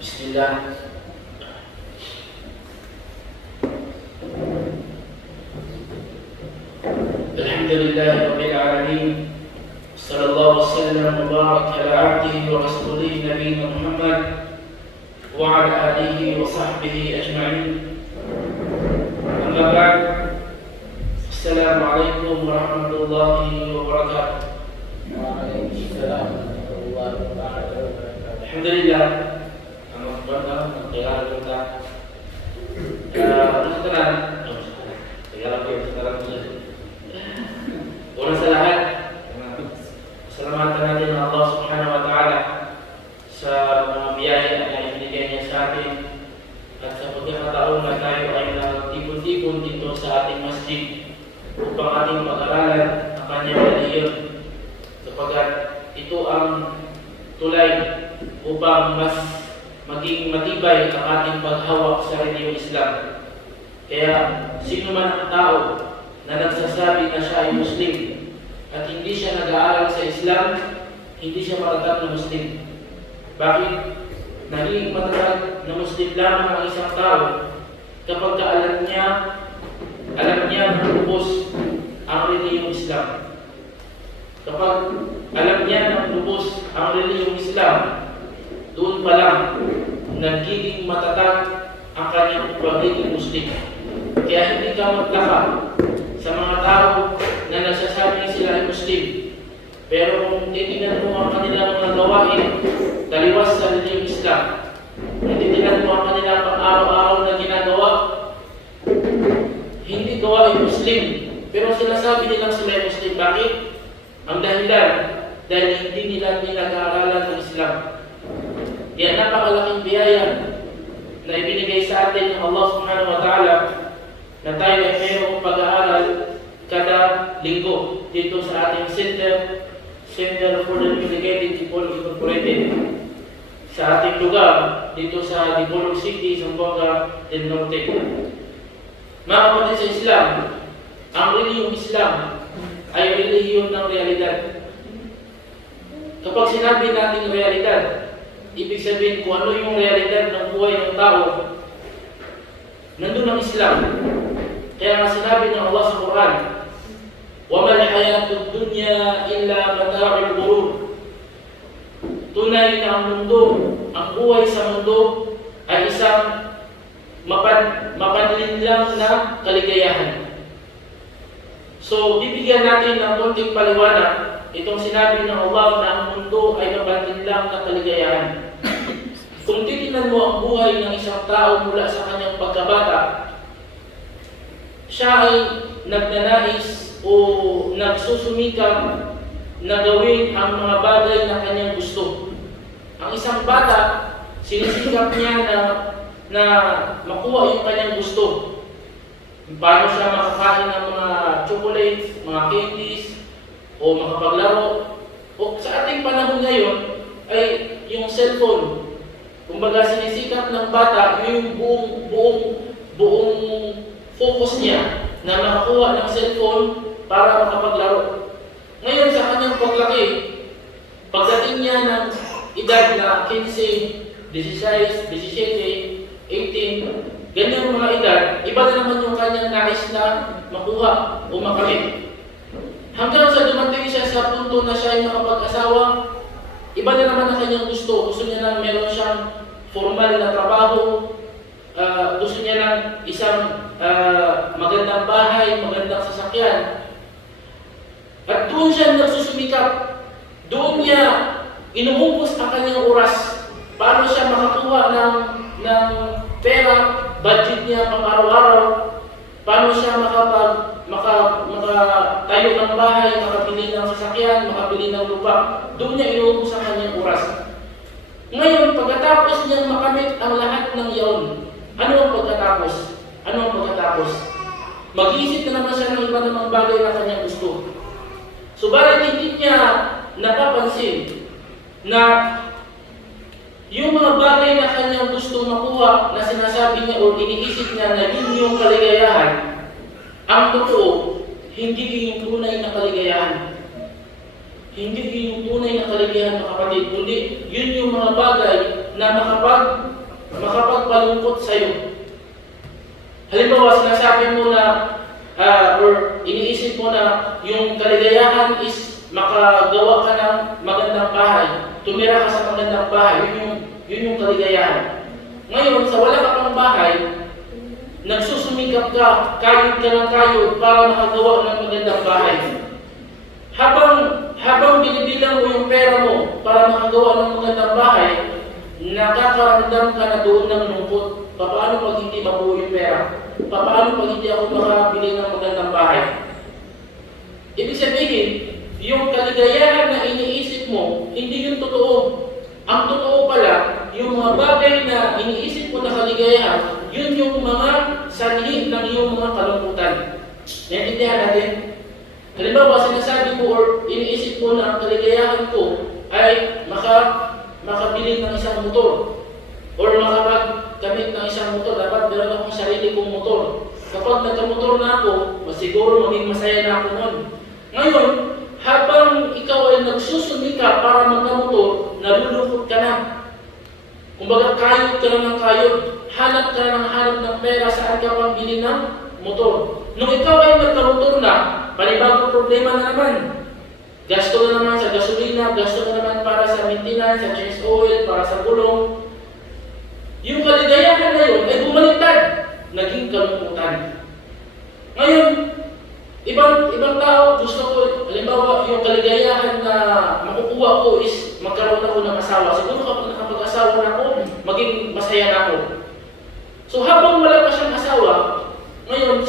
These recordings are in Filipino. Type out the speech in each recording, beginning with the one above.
Bismillah. Alhamdulillah Rabbil Alamin. Sallallahu wasallam wa barak ala abdihi wa rasulihi nabiyina Muhammad wa ala alihi wa sahbihi ajma'in. Amma ba'd. Assalamualaikum warahmatullahi wabarakatuh. Waalaikumsalam warahmatullahi wabarakatuh. Alhamdulillah. Kailangan kita sekarang una sa lahat, pasalamatan natin ang Allah subhanahu wa ta'ala sa mga biyaya na ibinigay niya sa atin at sa pagkakataon na tayo ay nagtipon-tipon dito sa ating masjid upang ating pag-aralan ang kanyang relihiyon, sapagkat ito ang tulay upang mas maging matibay ang ating paghawak sa relihiyong Islam. Kaya sino man ang tao na nagsasabi na siya ay Muslim at hindi siya nag-aaral sa Islam, hindi siya matatag na Muslim. Bakit? Naging matatag na Muslim lamang ang isang tao kapag alam niya ng lubos ang relihiyong Islam. Kapag alam niya ng lubos ang relihiyong Islam, doon pa lang nagiging matatag ang kanyang pagiging Muslim. Kaya hindi ka magtaka sa mga tao na nagsasabing sila ay Muslim, pero kung titingnan mo ang kanilang mga gawain taliwas sa relihiyong Islam, kung titingnan mo ang kanilang pang-araw-araw na ginagawa, hindi gawain Muslim, pero sinasabi nilang sila ay Muslim. Bakit? Ang dahilan, dahil hindi nila pinag-aaralan ng Islam. Kaya napakalaking biyaya na ibinigay sa atin ng Allah subhanahu wa ta'ala na tayo ay mayroong pag-aaral kada linggo dito sa ating Center for the Delegated Dipolog Incorporated sa ating lugar dito sa Dipolog City, Zamboanga del Norte. Mga kapatid sa Islam, ang relihiyong Islam ay relihiyon ng realidad. Kapag sinabi natin realidad, ibig sabihin kung ano yung realidad ng buhay ng tao, nandun ang Islam. Kaya nga sinabi ng Allah sa Quran, وَمَا الْحَيَاةُ الدُّنْيَا إِلَّا مَتَاعُ الْغُرُورِ. Tunay na ang mundo, ang buhay sa mundo ay isang mapanlinlang na kaligayahan. So, bibigyan natin ng konting paliwanag itong sinabi ng Allah na ang mundo ay mapanlinlang na kaligayahan. Kung titingnan mo ang buhay ng isang tao mula sa kanyang pagkabata, siya ay nagnanais o nagsusumikap na gawin ang mga bagay na kanyang gusto. Ang isang bata, sinisikap niya na makuha yung kanyang gusto. Paano siya makakain ng mga chocolates, mga candies, o makapaglaro. O sa ating panahon ngayon ay yung cellphone. Kumbaga sinisikap ng bata yung buong focus niya na makakuha ng cellphone para makapaglaro. Ngayon sa kanyang paglaki, pagdating niya ng edad na 15, 16, 17, 18, ganyang mga edad, iba na naman yung kanyang nais na makuha o makamit. Hanggang sa dumating siya sa punto na siya ay makapag-asawa, iba na naman ang kanyang gusto. Gusto niya na meron siyang formal na trabaho, gusto niya ng isang magandang bahay, magandang sasakyan. At doon siya nagsusumikap. Doon niya inuubos ang kanyang oras. Paano siya makakuha ng pera, budget niya pang araw-araw. Paano siya makatayo ng bahay, makabili ng sasakyan, makabili ng lupa. Doon niya inuubos ang kanyang oras. Ngayon, pagkatapos niyang makamit ang lahat ng yaon, ano ang pagkatapos? Mag-iisip na naman siya ng iba namang bagay na kanyang gusto. Subalit hindi niya napapansin na yung mga bagay na kanyang gusto makuha na sinasabi niya o iniisip niya na yun yung kaligayahan, ang totoo, hindi yung tunay na kaligayahan. Hindi yung tunay na kaligayahan, mga kapatid, kundi yun yung mga bagay na makapagpalungkot sa'yo. Halimbawa, sinasabi mo na or iniisip mo na yung kaligayahan is makagawa ka ng magandang bahay, tumira ka sa magandang bahay, yun yung kaligayahan. Ngayon, sa wala ka pang bahay, nagsusumikap ka, kayod ka ng kayod para makagawa ng magandang bahay. Habang binibilang mo yung pera mo para makagawa ng magandang bahay, nakakaramdam ka na doon ng lungkot. Paano pag hindi mabuo yung pera? Paano pag hindi ako makabili ng magandang bahay? Ibig sabihin, yung kaligayahan na iniisip mo, hindi yung totoo. Ang totoo pala, yung mga bagay na iniisip mo na kaligayahan, yun yung mga sanhi ng iyong mga kalungkutan. Naintindihan natin? Halimbawa, sinasabi mo or iniisip mo na ang kaligayahan ko ay makabili ng isang motor or makapagkamit ng isang motor. Dapat meron akong sarili kong motor. Kapag nagkamotor na ako, masiguro maging masaya na ako nun. Ngayon, habang ikaw ay nagsusumika para magkamotor, nalulungkot ka na. Kumbaga, kayod ka na ng kayod. Hanap ka na ng pera saan ka pang bili ng motor. Nung ikaw ay nagkamotor na, panibagong problema na naman. Gasto na naman sa gasolina, gasto na naman para sa maintenance, sa change oil, para sa gulong. Yung kaligayahan na yun ay bumaliktad, naging kalungkutan. Ngayon, ibang tao gusto ko, halimbawa yung kaligayahan na makukuha ko is magkaroon ako ng asawa. Siguro kapag nakapag-asawa na ako, maging masaya na ako. So habang wala pa siyang asawa, ngayon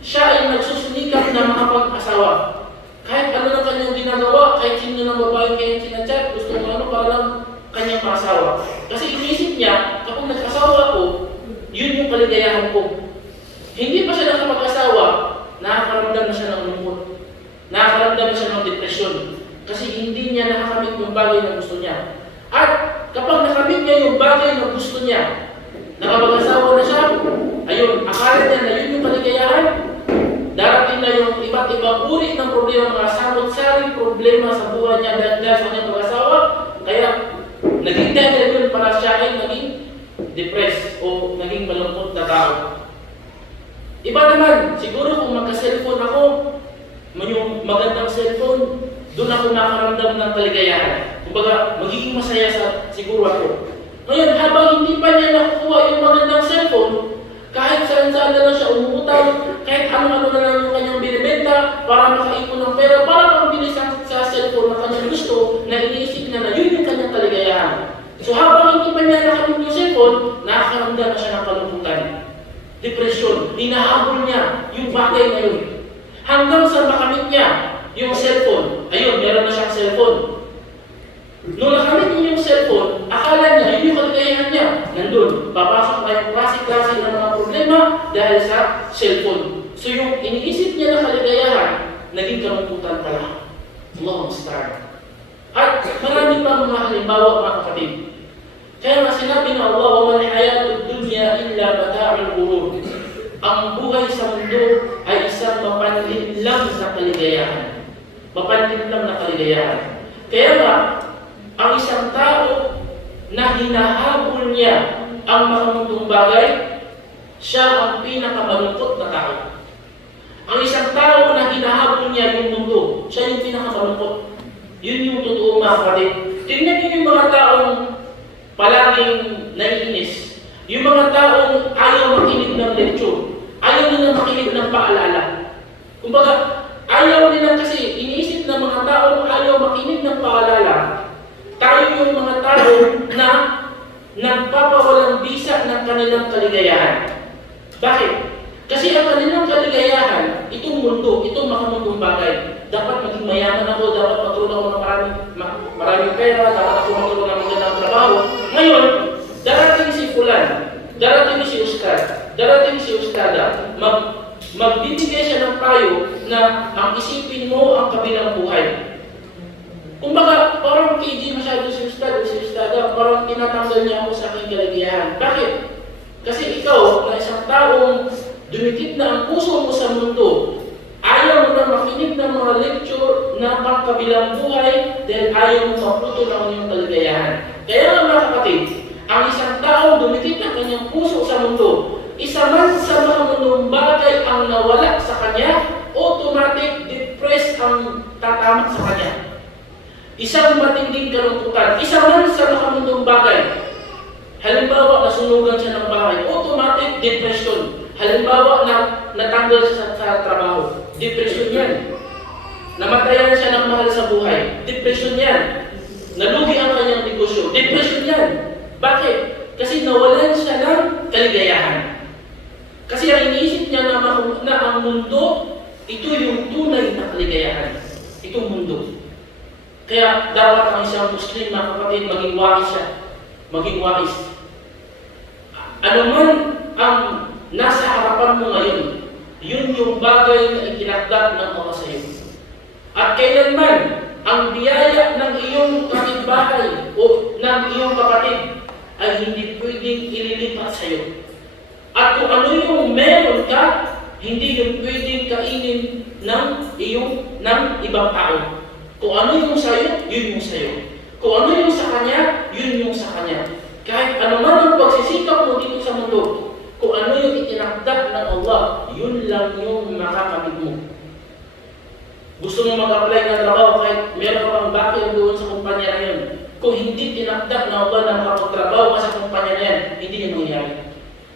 siya ay nagsusunikap na makapag-asawa. Kahit ano na kanyang ginagawa, kahit sino ng babae kanyang sinachat, gusto mo ano para lang kanyang maasawa. Kasi iniisip niya, kapag nag-asawa ako, yun yung kaligayahan ko. Hindi pa siya nakapag-asawa, nakakaramdam na siya ng lungkot. Nakakaramdam na siya ng depression. Kasi hindi niya nakakamit yung bagay na gusto niya. At kapag nakamit niya yung bagay na gusto niya, nakapag-asawa na siya, ayun, akala niya na yun yung kaligayahan. Darating na yung iba't ibang uri ng problema, mga samot-saring problema sa buhay niya dahil sa kanyang pag-asawa. Kaya, naging dahil yun para siya ay naging depressed o naging malungkot na tao. Iba naman, siguro kung magka-cellphone ako, yung magandang cellphone, doon ako nakaramdam ng kaligayahan. Kumbaga, magiging masaya siguro ako. Ngayon, habang hindi pa niya nakukuha yung magandang cellphone, kahit saan-saan na lang siya umutang, kahit ano-ano na lang yung kanyang binibenta para makaipon ng pera, para pambili sa cellphone na kanyang gusto, na iniisip niya na yun yung kanyang kaligayahan. So habang hindi pa niya nakamit yung cellphone, nakakaramdam na siya ng kalungkutan. Depression, hinahabol niya yung bagay na yun. Hanggang sa makamit niya yung cellphone, ayun, meron na siyang cellphone. Nung nakamit niya yung cellphone, akala niya, yun yung kaligayahan niya. Nandun, papasok na yung klase-klase ng mga problema dahil sa cellphone. So yung iniisip niya na kaligayahan, naging kalungkutan pala. Long star. At marami pang mga halimbawa, mga kapatid. Kaya nga sinabi ng Allah, وَمَا الْحَيَاةُ الدُّنْيَا إِلَّا مَتَاعُ الْغُرُورِ. Ang buhay sa mundo ay isang mapanlinlang na kaligayahan. Mapanlinlang na kaligayahan. Kaya nga, ang isang tao na hinahabol niya ang makamundong bagay, siya ang pinakamalungkot na tao. Ang isang tao na hinahabol niya yung mundo, siya yung pinakamalungkot. Yun yung totoo, mga kapatid. Tingnan niyo yung mga taong palaging naiinis. Yung mga taong ayaw makinig ng lecture, ayaw nilang makinig ng paalala. Kumbaga, ayaw nila kasi iniisip ng mga taong ayaw makinig ng paalala. Tayo yung mga tao na nagpapawalang bisa ng kanilang kaligayahan. Bakit? Kasi ang kanilang kaligayahan, itong mundo, itong makamundong bagay. Dapat maging mayaman ako, dapat magkaroon ako ng maraming pera, dapat ako magkaroon ng magandang trabaho. Ngayon, darating si Fulan, darating si Ustad, darating si Ustada, magbibigay siya ng payo na ang isipin mo ang kabilang buhay. Kumbaga, parang KG masyado si Ustad o si Ustada, parang tinatanggal niya ako sa aking kaligayahan. Bakit? Kasi ikaw, na isang taong dumikit na ang puso mo sa mundo, ayaw mo na makinig ng mga lecture na pangkabilang buhay dahil ayaw mo maputo ng iyong kaligayahan. Kaya nga mga kapatid, ang isang tao dumikit ng kanyang puso sa mundo, isa man sa mga mundong bagay ang nawala sa kanya, automatic depressed ang tatamak sa kanya. Isang matinding kalungkutan, isa man sa mga mundong bagay. Halimbawa, nasunugan siya ng bahay, automatic depression. Halimbawa, natanggal siya sa trabaho, depression yan. Namatayan siya ng mahal sa buhay, depression yan. Nalugi ang kanyang negosyo, depression yan. Bakit? Kasi nawalan siya ng kaligayahan. Kasi ang iniisip niya na ang mundo, ito yung tunay na kaligayahan. Itong mundo. Kaya dapat ang isang Muslim na kapatid maging wais siya. Maging wais. Ano man ang nasa harapan mo ngayon, yun yung bagay na itinakdak ng Allah sa iyo. At kailanman, ang biyaya ng iyong kapitbahay o ng iyong kapatid ay hindi pwedeng ililipat sa iyo. At kung ano yung meron ka, hindi yung pwedeng kainin ng ibang tao. Kung ano yung sa iyo, yun yung sa iyo. Kung ano yung sa kanya, yun yung sa kanya. Kahit ano man ang pagsisikap mo dito sa mundo, kung ano yung itinakdak ng Allah, yun lang yung makakamit mo. Gusto mo mag-apply ng trabaho kahit meron ka pang bakit doon sa kumpanya na yun. Kung hindi tinakdak ng Allah na makapagtrabaho ka sa kumpanya na yan, hindi yun mangyayari.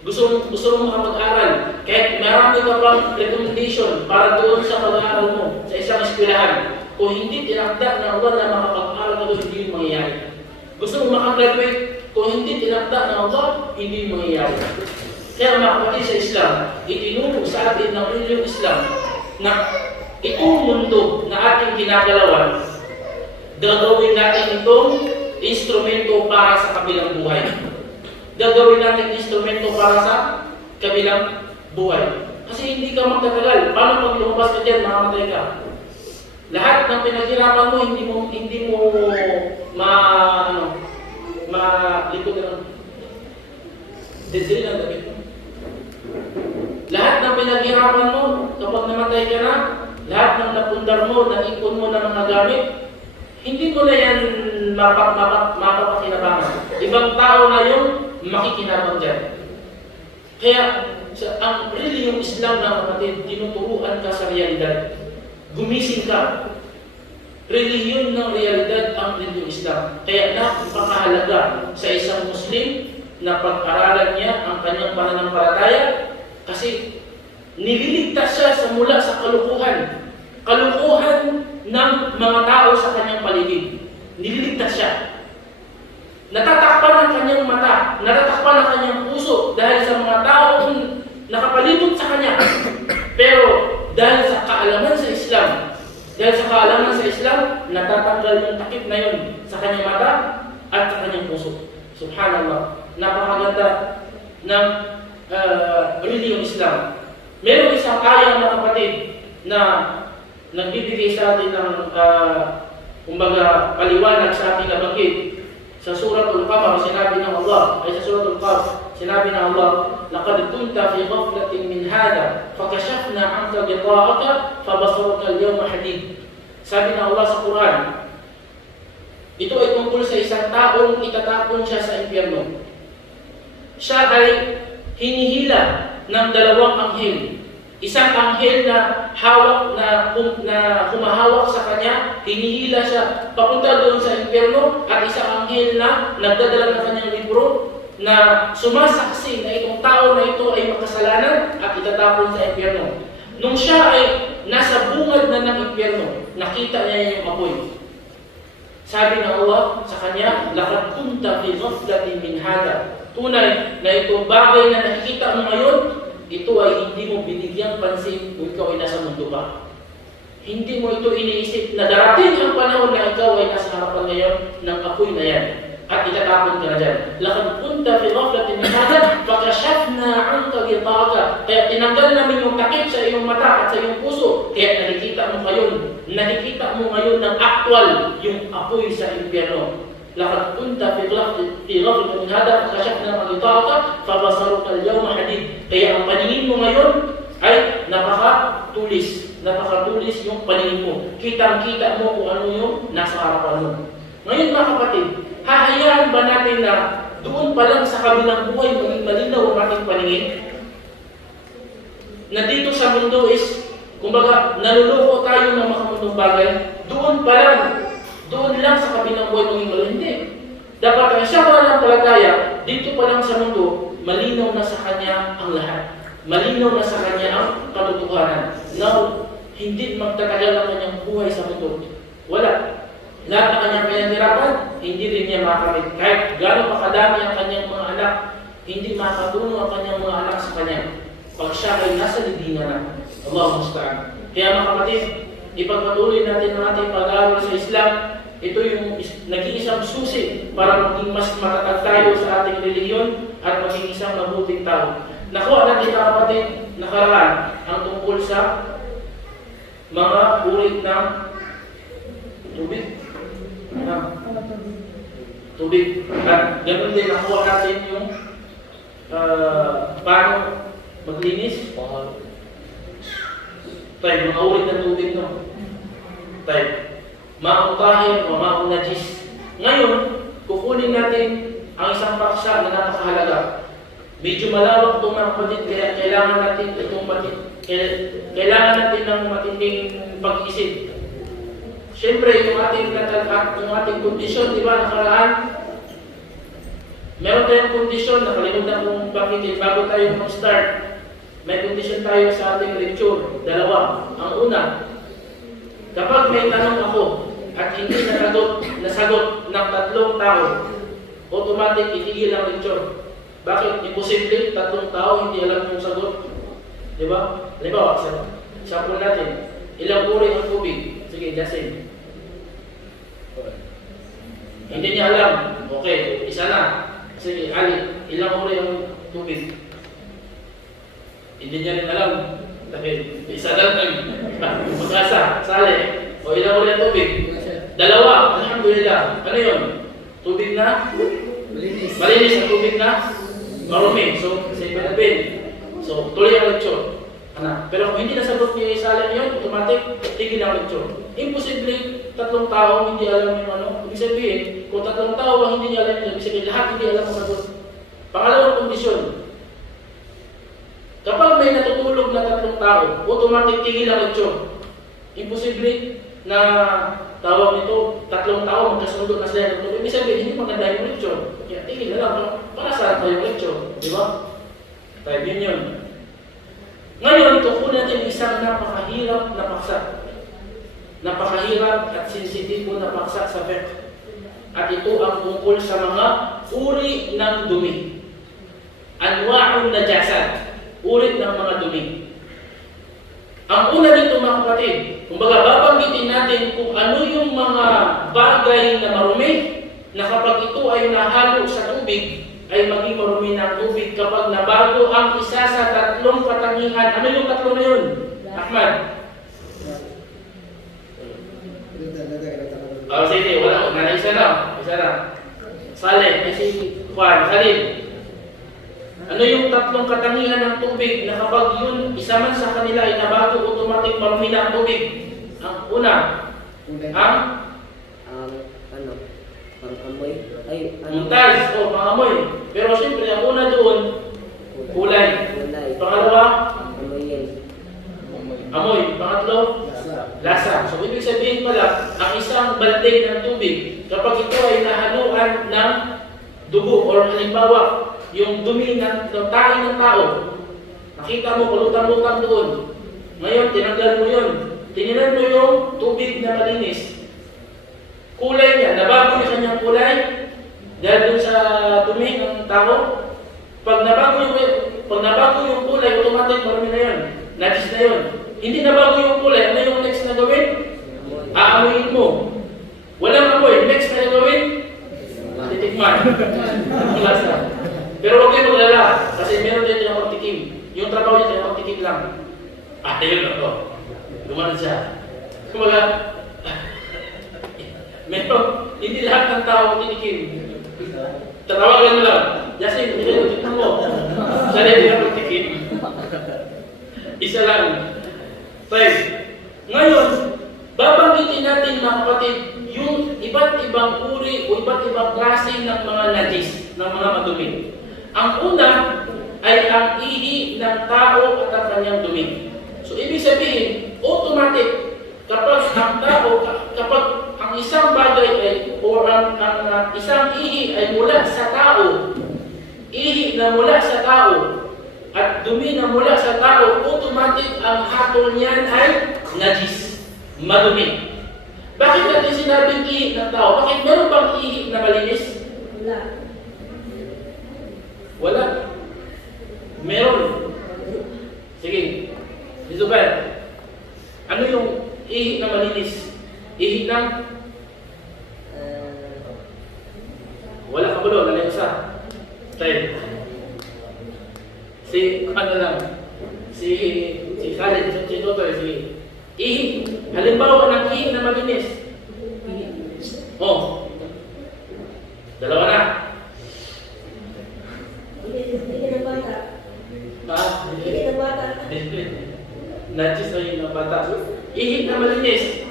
Gusto mo makapag-aral, kahit marami ka pang recommendation para doon sa pag-aaral mo, sa isang eskwelahan. Kung hindi tinakdak ng Allah na makapag-aral ka doon, hindi yun mangyayari. Gusto mo makagraduate, kung hindi tinakdak ng Allah, hindi yun mangyayari. Kaya mga kapatid sa Islam, itinuro sa atin ng reliyong Islam na itong mundo na ating ginagalawan, gagawin natin itong instrumento para sa kabilang buhay. Gagawin natin instrumento para sa kabilang buhay. Kasi hindi ka magtatagal. Paano pag lumabas ka dyan, makamatay ka? Lahat ng pinaghirapan mo, hindi mo likod na ang damit mo. Lahat ng pinaghirapan mo, kapag namatay ka na, lahat ng napundar mo, naipon mo ng mga gamit, hindi mo na yan mapapakinabangan. Ibang tao na yung makikinabang dyan. Kaya, ang reliyong Islam na kapatid, tinuturuan ka sa realidad. Gumising ka. Reliyon ng realidad ang reliyong Islam. Kaya napakahalaga sa isang Muslim na pag-aralan niya ang kanyang pananampalataya kasi nililigtas siya mula sa kalukuhan. Kalukuhan ng mga tao sa kanyang paligid. Nililigtas siya. Natatakpan ang kanyang mata, natatakpan ang kanyang puso dahil sa mga taong nakapalibot sa kanya. Pero dahil sa kaalaman sa Islam, natatanggal yung takip na yun sa kanyang mata at sa kanyang puso. Subhanallah. Napakaganda ng reliyong Islam. Meron isang ayang na kapatid na nagbibigay sa atin ng paliwanag sa ating nabanggit. Sa Suratul Qamar, sinabi ng Allah, ay sa Suratul Qaf, sinabi ng Allah, "Laqad kunta fi ghaflatin min hadha, fakashafna 'anka ghita'aka, fabasaruka al-yawma hadid." Sabi ng Allah sa Quran, ito ay tungkol sa isang taong itatapon siya sa impyerno. Siya ay hinihila ng dalawang anghel. Isang anghel na humahawak sa kanya, hinihila siya papunta doon sa impyerno, at isang anghel na nagdadala ng kanyang libro na sumasaksi na itong tao na ito ay makasalanan at itatapon sa impyerno. Nung siya ay nasa bungad na ng impyerno, nakita niya yung apoy. Sabi ng Allah sa kanya, "Laqad kunta fi ghaflatin min hadha." Tunay na itong bagay na nakikita mo ngayon, ito ay hindi mo binigyang pansin kung ikaw ay nasa mundo pa. Hindi mo ito iniisip na darating ang panahon na ikaw ay nasa harapan ngayon ng apoy na yan at itatapon ka na dyan. "Laqad kunta fi ghaflatin min hadha, fakashafna 'anka ghita'aka." Kaya tinanggal namin yung takip sa iyong mata at sa iyong puso. Kaya nakikita mo ngayon ng actual yung apoy sa impyerno. "Laqad kunta fi ghaflatin min hadha, fakashafna 'anka ghita'aka, fabasaruka al-yawma hadid." Kaya ang paningin mo ngayon ay napakatulis yung paningin mo. Kitang-kita mo kung ano yung nasa harapan mo. Ngayon mga kapatid, hahayaan ba natin na doon pa lang sa kabilang buhay maging malinaw ang ating paningin. Na dito sa mundo is, kumbaga, naluloko tayo ng makamundong bagay, doon pa lang, doon lang sa kabilang buhay maging malinaw. Hindi. Dapat ang siya mananampalataya, dito pa lang sa mundo, malinaw na sa kanya ang lahat. Malinaw na sa kanya ang katotohanan. Now, hindi magtatagal ang kanyang buhay sa mundo. Wala. Lahat ng kanyang pinaghirapan, hindi rin niya makamit. Kahit gano'n pa kadami ang kanyang mga anak, hindi makatulong ang kanyang mga anak sa kanya. Pag siya ay nasa libingan na. Allahu musta'an. Kaya mga kapatid, ipagpatuloy natin ang ating pag-aaral sa Islam. Ito yung nag-iisang susi para maging mas matatag tayo sa ating relihiyon at maging isang mabuting tao. Nakuha natin mga kapatid, nakaraan ang tungkol sa mga uri ng tubig. Tubig. At ganoon din nakuha natin yung paano maglinis. Tayo, mga uri ng tubig, no? Tayo, ma'ong tahir o ma'ong najis. Ngayon, kukunin natin ang isang paksa na napakahalaga. Medyo malawak itong mga kapatid, kaya kailangan natin ng matinding pag-iisip. Siyempre, yung ating kondisyon, di ba, nakaraan, meron tayong kondisyon, nakalimutan kung bakit, bago tayo mag-start, may kondisyon tayo sa ating lecture. Dalawa. Ang una, kapag may tanong ako at hindi nasagot ng 3 tao, automatic itigil ang lecture. Bakit? Imposible, 3 tao hindi alam yung sagot. Di ba? Halimbawa, sample natin. Ilang uri ang tubig? Sige, Jasin. Hindi niya alam. Okay, isa na. Sige, Ali. Ilang uri ang tubig? Hindi niya rin alam. Dahil isa lang. Mag-asa, sali. O ilang uri ang tubig? 2. Alhamdulillah. Ano yun? Tubig na? Malinis ang tubig na? Marumi. So, sa ibig sabihin. So, tuloy ang lecture. Pero kung hindi nasagot ni Salim yun, automatic, tigil ang lecture. Imposible, 3 tao hindi alam yung ano. Ibig sabihin, kung 3 tao ang hindi niya alam yung ibig sabihin, lahat hindi alam ang sagot. Pangalawang kondisyon, kapag may natutulog na 3 tao, automatic tigil ang lecture. Imposible na tawag nito, 3 tao magkasundo na sila ng tubig. Ibig sabihin, hindi maganda yung lecture. Kaya tigil na lang. Para saan tayo yung lecture? Di ba? Tayo yun. Ngayon, kukunin natin isang napakahirap na paksa. Napakahirap at sensitibo na paksa sa fiqh. At ito ang tungkol sa mga uri ng dumi. Anwa'un najasat. Uri ng mga dumi. Ang una dito mga kapatid, kumbaga babanggitin natin kung ano yung mga bagay na marumi na kapag ito ay nahalo sa tubig, ay maging marumi ng tubig kapag nabago ang isa sa 3 katangian. Ano yung 3 na yun? Ahmad? Sige, wala. Isa lang. Saleh, si Juan, Salim. Ano yung 3 katangian ng tubig na kapag yun, isa man sa kanila ay nabago, automatic marumi na ang tubig? Ang una, amoy. Mumtaz o pangamoy. Pero siyempre, ang una doon, kulay. Pangalawa, amoy. Pangatlo, lasa. So, ibig sabihin pala, ang isang balde ng tubig, kapag ito ay nahaluan ng dugo or halimbawa, yung dumi ng tayo ng tao, nakita mo, palutang-lutang doon. Ngayon, tinanggal mo yun. Tininan mo yung tubig na malinis. Kulay niya, nabago yung kanyang kulay dahil dun sa dumi ng tao. Pag nabago yung kulay, automatic marumi na yun. Najis na yun. Hindi nabago yung kulay, ano yung next na gawin? Aamuin mo. Walang amoy, next na gawin? Titikman. Lasa. Pero huwag kayo maglala, kasi meron din yung pagtikim. Yung trabaho niya, yung pagtikim lang. Yun ako. Gumanan siya. Kumaga, meron, hindi lahat ng tao tinikim. Tatawagan mo lang. Yasin, hindi kayo tignan mo. Siya rin yung pagtikim. Isa lang. Five. Ngayon, babanggitin natin mga kapatid, yung iba't ibang uri o iba't ibang klase ng mga najis, ng mga madumi. Ang una ay ang ihi ng tao at ang kanyang dumi. So, ibig sabihin, automatic, kapag ang tao, kapag ang isang bagay ay, o ang isang ihi ay mula sa tao, ihi na mula sa tao, at dumi na mula sa tao, automatic ang hatol niyan ay najis, madumi. Bakit natin sinabing ihi ng tao? Bakit meron bang ihi na malinis? Wala. Wala. Meron. Sige. Isabel, ano yung ihi na malinis? Ihi ng? Wala ka bulo, lalay sa. Tayo. Ano lang? Si Khalid, si Toto, si ihi. Halimbawa ng ihi na malinis. Oh. Dalawa na. Hindi na bata. Hindi na bata. Najis ay ng bata. Ihi na malinis.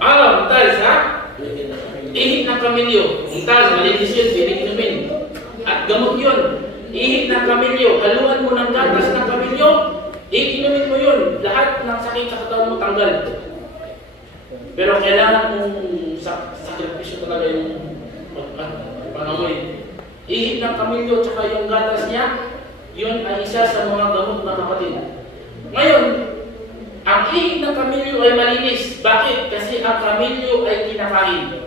Alam, tayo ha? Ihi ng kamilyo. Tayo, malinis yun, piniginumin. At gamot yun. Ihi ng kamilyo. Haluan mo ng gatas ng kamilyo. Iinumin mo yun. Lahat ng sakit sa katawan mo tanggal. Pero kailangan mong sakripisyo talaga yung pangamoy. Ihi ng kamilyo at saka yung gatas niya, yun ay isa sa mga gamot na kapatid. Ngayon, ang ihi ng kamilyo ay malinis. Bakit? Kasi ang kamilyo ay kinakain.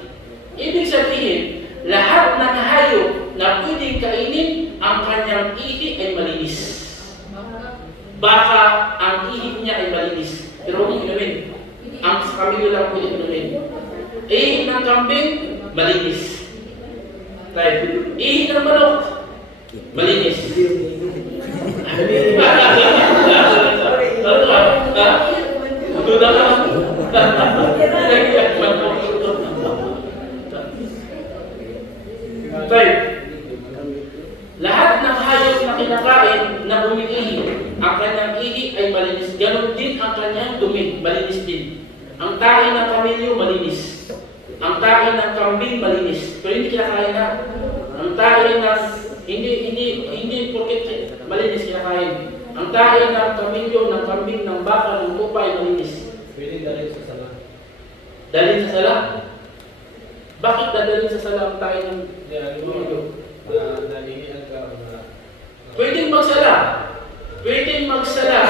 Ibig sabihin, lahat ng hayop na pwedeng kainin, ang kanyang ihi ay malinis. Baka ang ihi niya ay malinis. Pero huwag inumin. Ang kamilyo lang pwedeng inumin. Ihi ng kambing, malinis. Tayo. Ihi ng manok, malinis. Duda ka. Tayo. Lahat ng hayop na kinakain na umiihi, ang kanyang ihi ay malinis. Ganon din ang kanyang dumi, malinis din. Ang tahi ng kamilyo, malinis. Ang tahi ng kambing, malinis. Pero hindi kinakain na. Ang tahi ng hindi porket malinis kinakain. Ang tahi ng kamilyo, ng kambing, ng baka, ng tupa ay malinis. Pwede dalhin sa sala. Dalhin sa sala? Bakit dadalhin sa sala ang tahi ng kamilyo? Dalhin ka na. Pwedeng magsala. Pwedeng magsala.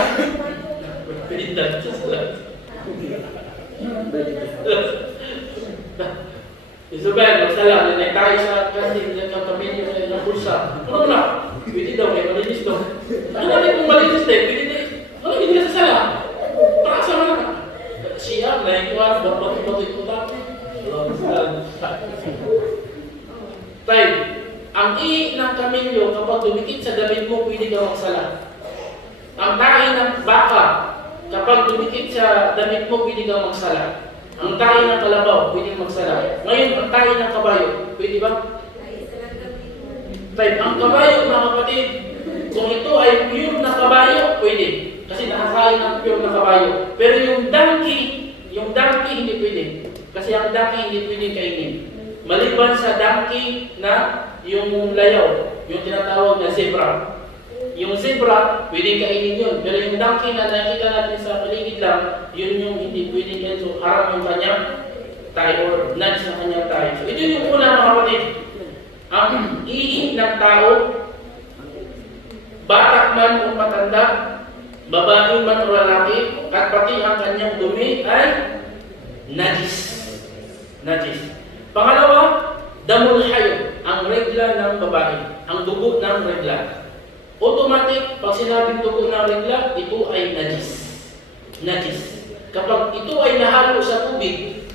Pwedeng dalhin sa sala. Isabel, magsala. Nanay tayo sa kantin ng kamilyo ng pulsa. Ano na? Pwede daw, kaya malinis daw. Ano natin kung malinis din? Pwede din. Ano hindi sa sala? Pakasama na. Siya, naikuan, bakit ko tayo. Tayo. Ang ihi ng kamilyo, kapag dumikit sa damit mo, pwede ka magsala. Ang tahi ng baka, kapag dumikit sa damit mo, pwede ka magsala. Ang tahi ng kalabaw, pwede ka magsala. Ngayon, ang tahi ng kabayo, pwede ba? Tayo, ang kabayo, mga kapatid, kung ito ay pure na kabayo, pwede. Kasi nakakain ng pure na kabayo. Pero yung donkey hindi pwede. Kasi ang donkey hindi pwede kainin. Maliban sa donkey na yung layaw, yung tinatawag na zebra. Yung zebra, pwedeng kainin yun. Pero yung donkey na nakita natin sa paligid lang, yun yung hindi pwedeng kainin. So, haram yung kanyang tayo or nuts na kanyang tayo. So, ito yung una mga kapatid. Ang ihi ng tao, bata man o matanda, babae man o lalaki, at pati ang kanyang dumi ay najis. Najis. Pangalawa, damul hayop, ang regla ng babae, ang dugo ng regla. Automatic, pag sinabing dugo ng regla, ito ay najis. Najis. Kapag ito ay nahalo sa tubig,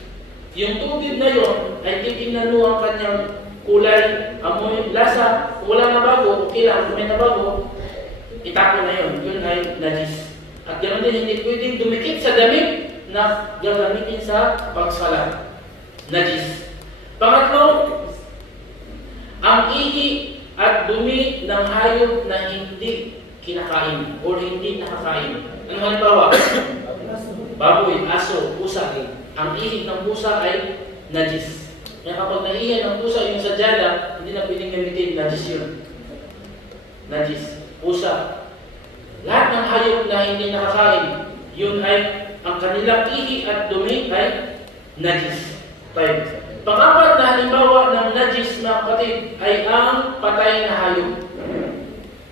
yung tubig na yon ay titingnan mo ang kanyang kulay, amoy, lasa. Kung wala na bago, okay lang. Kung may nabago, itapon na yun. Yun ay najis. At ganoon din, hindi pwedeng dumikit sa damit na gagamitin sa pagsala. Najis. Pangatlo, ang ihi at dumi ng hayop na hindi kinakain o hindi nakakain. Ano halimbawa? Baboy, aso, pusa. Ang ihi ng pusa ay najis. Kaya kapag naiiyan ng pusa yung sadyada, hindi na pwedeng gamitin, najis yun. Najis. Pusa. Lahat ng hayop na hindi nakakain, yun ay ang kanilang ihi at dumi ay najis. Tayo. Pang-apat na halimbawa ng najis na kapatid ay ang patay na hayop.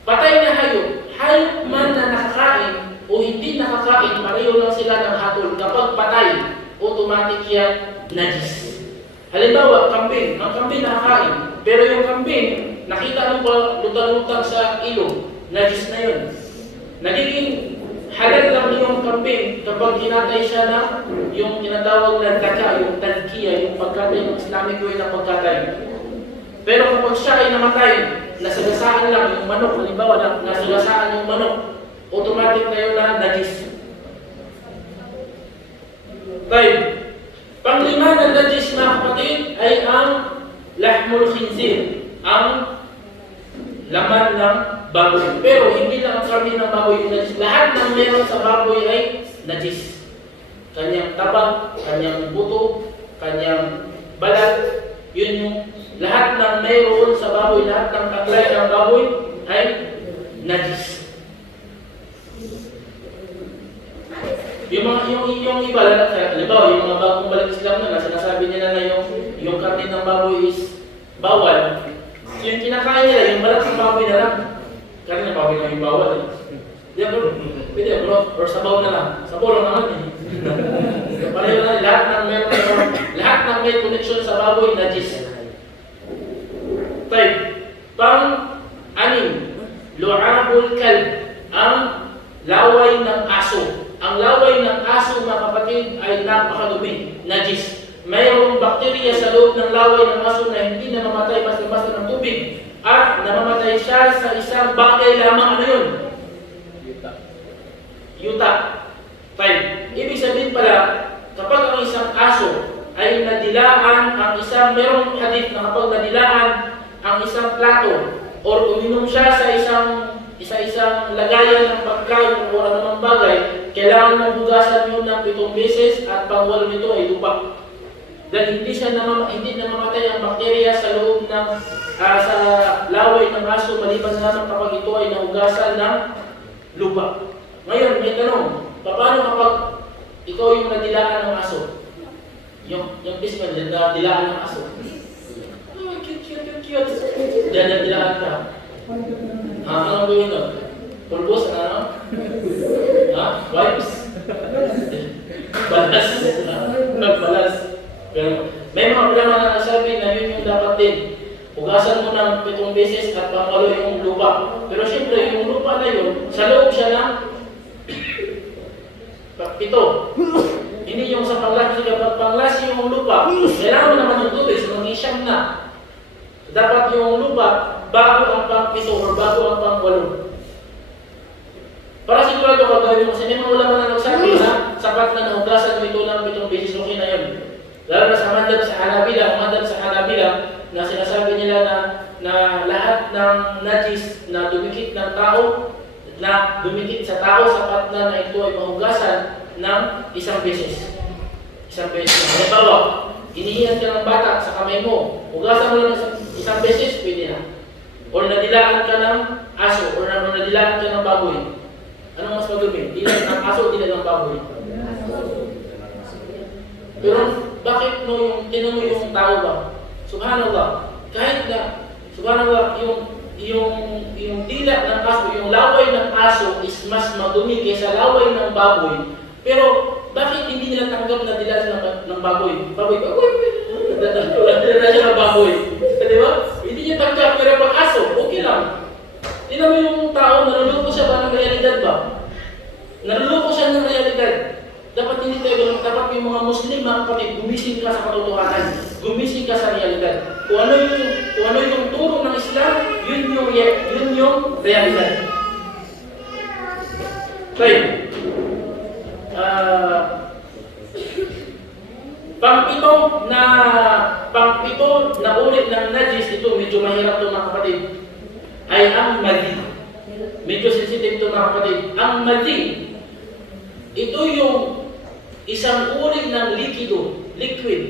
Patay na hayop. Hayop man na nakakain o hindi nakakain, pareho lang sila ng hatol. Kapag patay, automatic yan najis. Halimbawa, kambing. Ang kambing nakakain. Pero yung kambing, nakita mo pa lutang-lutang sa ilog, najis na yun. Nagiging halal lang yung kambing kapag hinatay siya na yung tinatawag na daka, yung tadkiya, yung pagkatay ng Islamic way na pagkatay. Pero kapag siya ay namatay, nasagasaan lang yung manok, halimbawa nasagasaan yung manok, automatic na yun na najis. Tayo. Panglima ng najis na kapatid ay ang lahmul khinzir, ang laman ng baboy. Pero hindi lang ang karne ng baboy yung najis. Lahat ng meron sa baboy ay najis. Kanyang tabang, kanyang buto, kanyang balat, yun yung lahat ng meron sa baboy, lahat ng taglay ng baboy ay najis. Yung iba, halimbawa, yung mga bagong balik Islam na sinasabi nila na yung karne ng baboy is bawal. Yung kinakain nila, yung balat ng baboy na lang. Karne ng baboy na yung bawal. Di ba, pwede bro, or sabaw na lang. Sabaw lang naman eh. Pareho na, lahat ng may connection sa baboy, najis. Tayo, pang-anim, lu'abul kalb, ang laway ng aso. Ang laway ng aso, mga kapatid, ay napakadumi, najis. Mayroong bakterya sa loob ng laway ng aso na hindi namamatay basta-basta ng tubig. At namamatay siya sa isang bagay lamang. Ano yun? Yuta. Fine. Ibig sabihin pala, kapag ang isang aso ay nadilaan ang isang, merong hadith na kapag nadilaan ang isang plato or uminom siya sa isang lagayan ng pagkain o anumang bagay, kailangan mong hugasan yun ng 7 beses at pang-8 nito ay lupa. Dahil hindi namamatay ang bakterya sa loob ng sa laway ng aso maliban na kapag ito ay nahugasan ng lupa. Ngayon, may tanong, paano kapag ikaw yung nadilaan ng aso? Yung pisman, nadilaan ng aso. Oh, cute. Diyan nadilaan ka. Anong gawin doon? Pulbos, ano? Wipes? Balas? Magbalas? May mga programa na nasabi na yun yung dapat din. Hugasan mo ng 7 beses at pangalo yung lupa. Pero siyempre, yung lupa na yun, sa loob siya ng 7. Hindi yung sa panglas. Kasi kapag panglas yung lupa, kailangan mo naman ng tubig, so mag-isyam na. Dapat yung lupa, bago ang pang-7 or bago ang pang-8. Para sigurado ka gawin mo, kasi may mga wala na nagsabi na sapat na nahugasan mo ito ng 7 beses, okay na yun. Lalo na sa madhab sa Hanabila, na sinasabi nila na lahat ng najis na dumikit ng tao, na dumikit sa tao, sapat na ito ay mahugasan ng 1 beses. 1 beses. Halimbawa, hinihiyan ka ng bata sa kamay mo, hugasan mo lang 1 beses, pwede na. Or nadilaan ka ng aso, or nadilaan ka ng baboy. Anong mas madumi? Dilaan ng aso o dilaan ng baboy? Pero bakit tinan mo yung tao ba? Subhanallah, kahit na, subhanallah, yung dila ng aso, yung laway ng aso is mas madumi kaysa laway ng baboy. Pero bakit hindi nila tanggap na dila ng baboy? Baboy, dila siya ng baboy. Di ba? Hindi niya tanggap, pero pag aso, okay lang. Tinan mo yung tao, naluloko siya ba ng realidad ba? Naluloko siya ng realidad. Dapat hindi tayo ganun. Dapat yung mga Muslim, mga kapatid, gumising ka sa katotohanan. Gumising ka sa realidad. Kung ano yung turo ng Islam, yun yung realidad. Okay. Pang-pito na ulit ng najis, ito medyo mahirap ito mga kapatid, ay ang mali. Medyo sensitive ito mga kapatid. Ang mali, ito yung isang uri ng liquid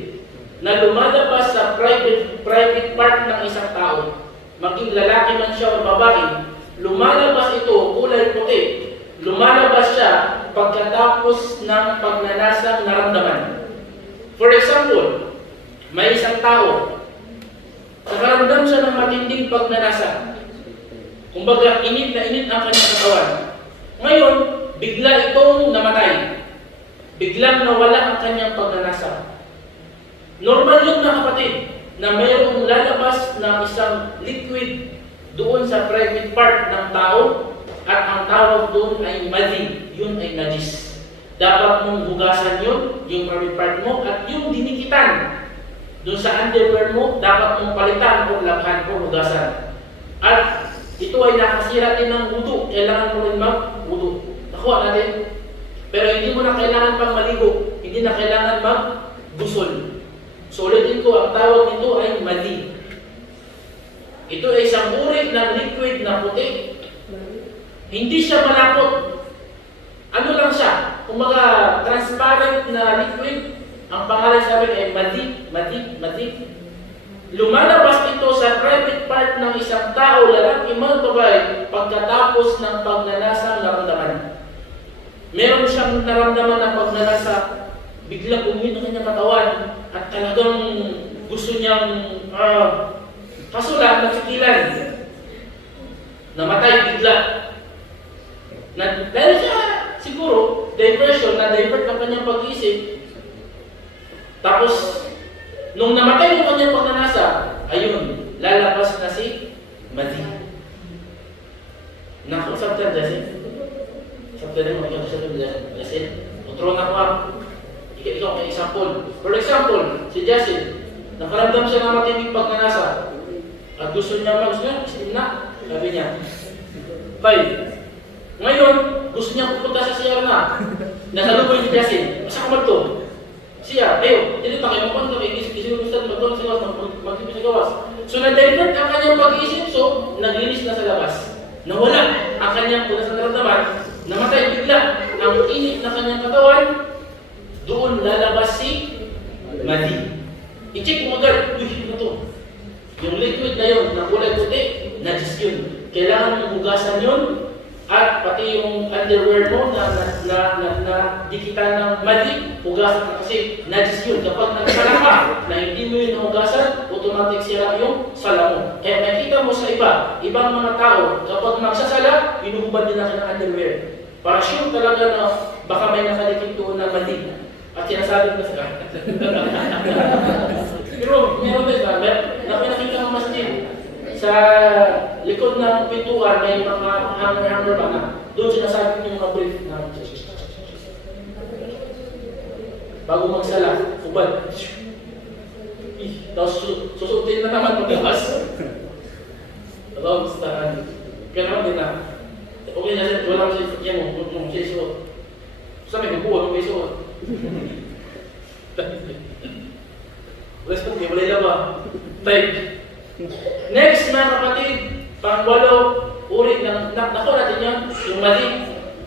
na lumalabas sa private part ng isang tao, maging lalaki man siya o babae, lumalabas ito kulay puti. Lumalabas siya pagkatapos ng pagnanasang naramdaman. For example, may isang tao, nakaramdam siya ng matinding pagnanasa. Kumbaga, init na init ang kanyang katawan. Ngayon, bigla itong namatay. Biglang nawala ang kanyang pagnanasa. Normal yun mga kapatid, na mayroong lalabas na isang liquid doon sa private part ng tao at ang tawag doon ay madhi, yun ay najis. Dapat mong hugasan yun, yung private part mo, at yung dinikitan doon sa underwear mo, dapat mong palitan o labhan o hugasan. At ito ay nakasira din ng wudu, kailangan mo rin mag-wudu. Nakuha natin. Pero hindi mo na kailangan pang maligo, hindi na kailangan mag-gusol. So ulitin ko, ang tawag nito ay madhi. Ito ay isang uri ng liquid na puti. Hindi siya malapot. Ano lang siya? Kumbaga, transparent na liquid. Ang pangalan sabi ay madhi. Lumalabas ito sa private part ng isang tao, lalaki man babae, pagkatapos ng pagnanasang naramdaman. Meron siyang naramdaman ng pagnanasa, biglang umit ang kanyang katawan at talagang gusto niyang kaso lang, nagsikilan. Namatay bigla. Dahil siya siguro, diversion, na-divert ang kanyang pag-iisip. Tapos, nung namatay yung kanyang pagnanasa, ayun, lalabas na si madhi. Naku, sabtan, Jasin. Sabtan mo, ikaw sa Jasin. Utro na ko. Ikaw may example. For example, si Jasin, nakaramdam siya ng matinding pagnanasa. At gusto niya mag-steam na, sabi niya. Bye. Ngayon, gusto niya pupunta sa CR na. Nasa luboy ni Jasin. Masa ka magto? Siya, ayo, dito tayo, mapunta kayo, isinulustan, magtulang sa gawas, mag-isip sa gawas. So, na-divert ang kanyang pag-iisip, so, naglinis na sa labas. Nawala ang kanyang punas na naramdaman, namatay bigla ang init na kanyang katawan, doon lalabas si madhi. I-check mo agad, uy, ano to? Yung liquid na yun, na kulay puti, najis yun. Kailangan mong hugasan yun, at pati yung underwear mo na dikitan ng madhi, hugasan ka kasi najis yun. Kapag nagsala ka na hindi mo yun nahugasan, automatic sira yung sala mo. Kaya nakita mo sa ibang mga tao, kapag magsasala, inuhubad din natin ng underwear. Para sure talaga na baka may nakadikit doon ng madhi. At sinasabi ko sa pero meron din ba? Nakita ng masjid. Sa likod ng pintuan may mga hanger ba na doon sinasabi yung mga brief na bago magsala, hubad. Tapos susutin na naman maglakas. Alam, gustahan. Kaya naman din na. Okay na siya, wala kasi yan mo, kung siya isuot. Sabi ko, buwan, may isuot. Wala sa wala lang ba? Type. Next, mga kapatid, pang-walo, uri ng nako natin yan, yung madhi.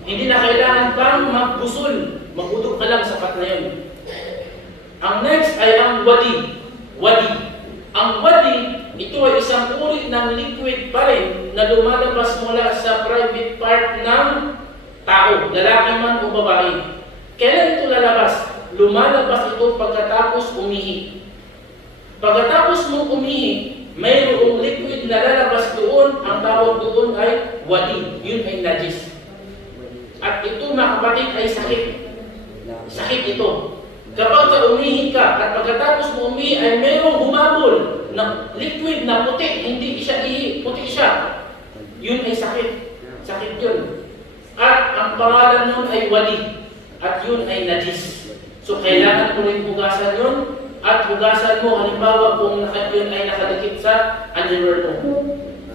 Hindi na kailangan pang magbusol. Magudog ka lang, sapat na yun. Ang next ay ang wadi. Ang wadi, ito ay isang uri ng liquid pa rin na lumalabas mula sa private part ng tao, lalaki man o babae. Kailan ito lalabas? Lumalabas ito pagkatapos umihi. Pagkatapos mong umihi, mayroong liquid na lalabas doon, ang tawag doon ay wadi. Yun ay najis. At ito mga kapatid ay sakit. Sakit ito. Kapag umihi ka at pagkatapos mo umihi ay mayroong humabol na liquid na puti, hindi siya ihi, puti siya. Yun ay sakit. Sakit yun. At ang pangalan nun ay wadi. At yun ay najis. So kailangan mo rin hugasan yun. At hugasan mo, halimbawa kung yun ay nakadikit sa underwear mo.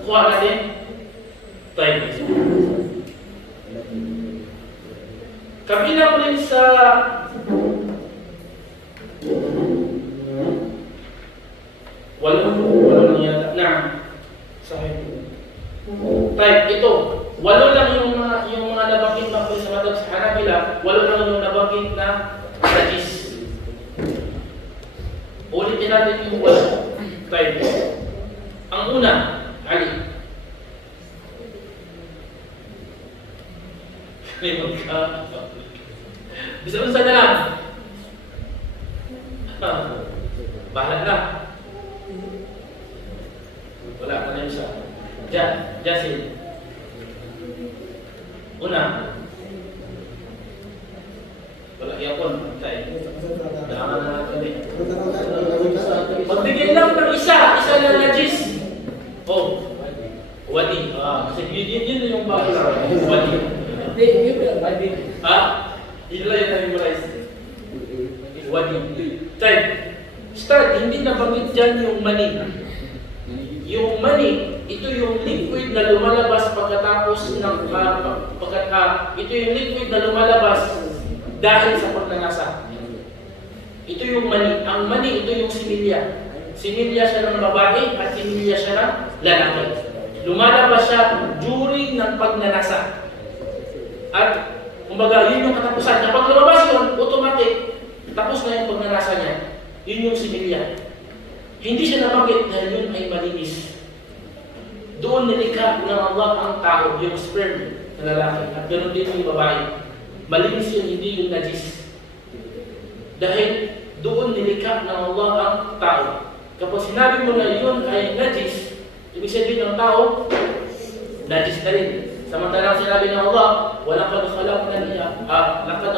Kuha natin. Time. Kabilang rin sa walo lang yata na type ito. Walo lang yung mga nabanggit na sa madag sa Hanabila, walo lang yung nabanggit na najis. Ulit Sagutin natin yung wala. Tayo. Ang una, Ali. May magka. Bisa-bisa na lang. Bahala na. Wala ka na isa. Jasin. Una. Wala yapon. Tayo. Dahaman na natin eh. Magbigay lang ng isa lang najis. Oh, wadi. Kasi yun yung background. Wadi. Yun lang yung memorize. Wadi. Type. Start, hindi nabanggit dyan yung mani. Yung mani, ito yung liquid na lumalabas pagkatapos ng ito yung liquid na lumalabas dahil sa pagnanasa. Ito yung mani. Ang mani, ito yung similya. Similya siya ng babae at similya siya ng lalaki. Lumalabas siya during ng pagnanasa. At kumbaga, yun yung katapusan. Kapag lumabas yun, automatic, tapos na yung pagnanasa niya. Yun yung similya. Hindi siya nabanggit dahil yun ay malinis. Doon nilikha ng Allah ang tao, yung sperm na lalaki. At ganoon din yung babae. Malinis yun, hindi yung najis. Dahil doon nilikha ng Allah ang tao. Kapag sinabi mo na yun ay najis, ibig sabihin ng tao, najis na rin. Samantalang sinabi ng Allah, laqad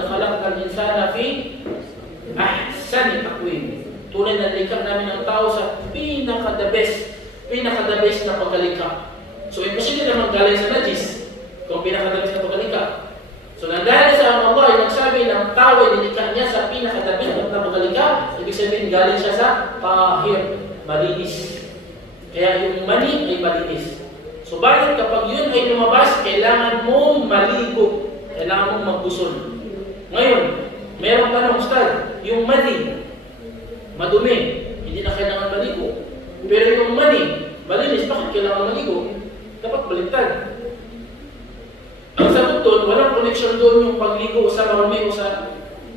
khalaqnal insana fi ahsani taqwim. Tunay na likha namin ang tao sa pinaka-the best na pagkalikha. So, imposible naman galing sa najis kung pinaka-the best na pagkalikha. So, nandahil sa Allah ay nagsabi ng tao ay nilikha niya sa pinaka-the best na pagkalikha, ibig sabihin galing siya sa tahir, malinis. Kaya yung mani ay malinis. So, bakit kapag yun ay lumabas, kailangan mong maligo, kailangan mong magbusol. Ngayon, mayroong tanong, Ustad, yung mani, madumi, hindi na kailangan maligo. Pero yung mani, malinis, bakit kailangan maligo? Dapat baliktad. Ang sagot doon, walang connection doon yung pagligo sa marumi o sa...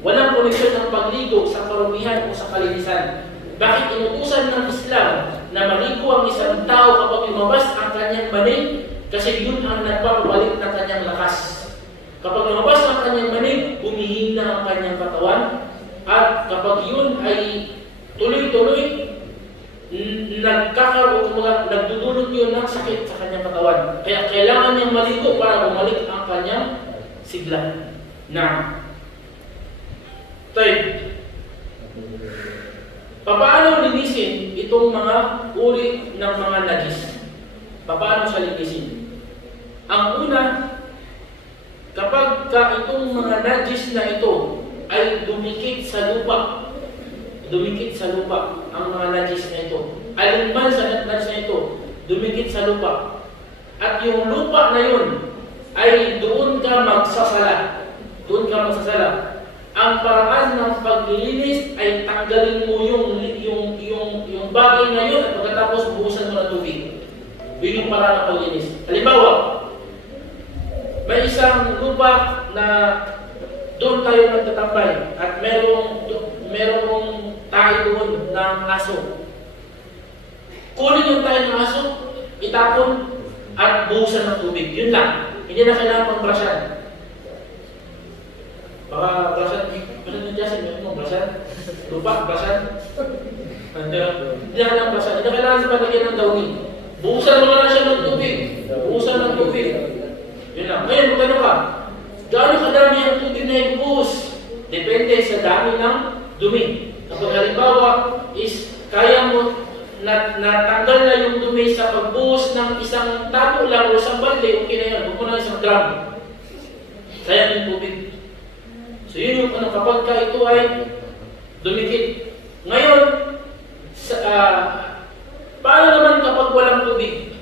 Walang connection ng pagligo sa karumihan o sa kalinisan. Bakit inutusan ng Islam na maligo ang isang tao kapag lumabas ang kanyang mani? Kasi yun ang nagpapabalik ng kanyang lakas. Kapag lumabas ang kanyang mani, humihina ang kanyang katawan. At kapag yun ay tuloy-tuloy, nagdudulot yun ng sakit sa kanyang katawan. Kaya kailangan niyang maligo para bumalik ang kanyang sigla. Na tayo. Paano linisin itong mga uri ng mga najis? Paano siya linisin? Ang una, kapag itong mga najis na ito ay dumikit sa lupa ang mga najis na ito. Alinman sa najis na ito, dumikit sa lupa. At yung lupa na yun ay doon ka magsasala. Ang paraan ng paglilinis ay tanggalin mo yung bagay na yun at pagkatapos buhusan mo ng tubig. Yun yung paraan ng paglilinis. Halimbawa, may isang lupa na doon tayo nagtatambay at merong tayo doon ng aso. Kunin yung tayo ng aso, itapon at buhusan ng tubig. Yun lang. Hindi na kailangan pang-brushan. Baka brushan yung Jason, may brushan? Lupa, brushan? Hindi na kailangan brushan. Hindi na kailangan sa palagyan ng downy. Buhusan mo na siya ng tubig. Yun lang. Ngayon, magkano ka? Gaano kadami ang tubig na ibubuhos? Depende sa dami ng dumi. Kapag halimbawa is kaya mo natanggal na yung dumi sa pagbuhos ng isang tapo lang o isang balde, okay na yan. Huwag mo na isang gram. Sayang yung tubig. So yun yung kapag ito ay dumikit. Ngayon, paano naman kapag walang tubig?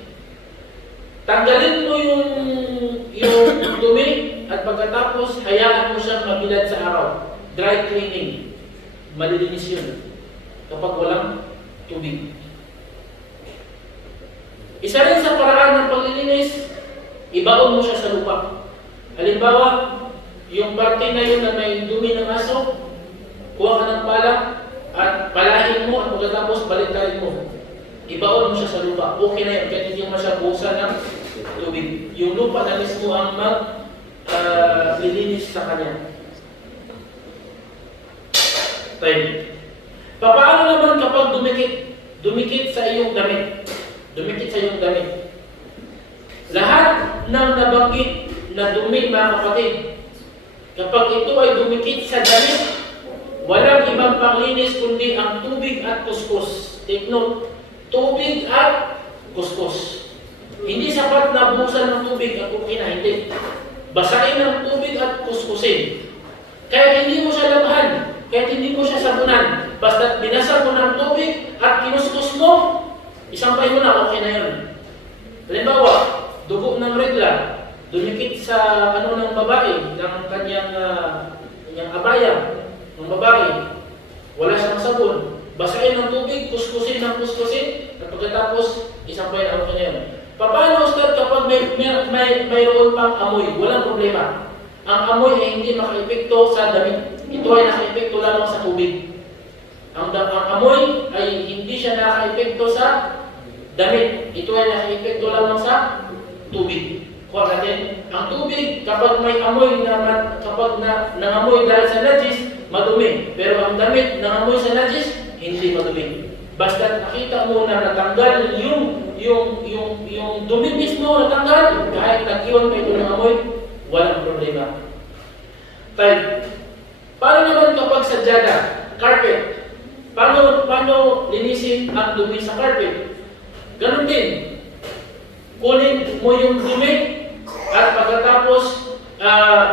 Tanggalin mo yung dumi at pagkatapos hayaan mo siyang mabilad sa araw. Dry cleaning. Malilinis yun kapag walang tubig. Isa rin sa paraan ng paglilinis, ibaon mo siya sa lupa. Halimbawa, yung parte na yun na may dumi ng aso, kuha ka ng pala, at palahin mo at pagkatapos baliktarin mo. Ibaon mo siya sa lupa. Okay na yun, kahit hindi mo siya buhusan ng tubig. Yung lupa na mismo ang lilinis sa kanya. Tayo. Paano naman kapag dumikit sa iyong damit? Dumikit sa iyong damit. Lahat ng nabanggit na dumi, mga kapatid, kapag ito ay dumikit sa damit, walang ibang panglinis kundi ang tubig at kuskus. Take note, tubig at kuskus. Hindi sapat na buhusan ng tubig at okay na, hindi. Basahin ng tubig at kuskusin. Kahit hindi mo siya labhan, kahit hindi mo siya sabunan, basta binasa mo ng tubig at kinuskus mo, isampay mo na, okay na yun. Halimbawa, dugo ng regla, dumikit sa ng babae, ng kanyang abaya, ng babae, wala siyang sabon, basahin ng tubig, kuskusin ng kuskusin, at pagkatapos, isampay na, okay na yun. Paano, Ustad, kapag mayroon pang amoy, walang problema. Ang amoy ay hindi maka-epekto sa damit. Ito ay naka-epekto lamang sa tubig. Ang amoy ay hindi siya naka-epekto sa damit. Ito ay naka-epekto lamang sa tubig. Kuha natin, ang tubig, kapag may amoy kapag nangamoy dahil sa najis, madumi. Pero ang damit nangamoy sa najis, hindi madumi. Basta nakita mo na natanggal yung dumi mismo natanggal, kahit nag-iwan pa ito ng amoy, walang problema. Tayo. Paano naman kapag sadyada, carpet? Paano linisin ang dumi sa carpet? Ganun din. Kunin mo yung dumi at pagkatapos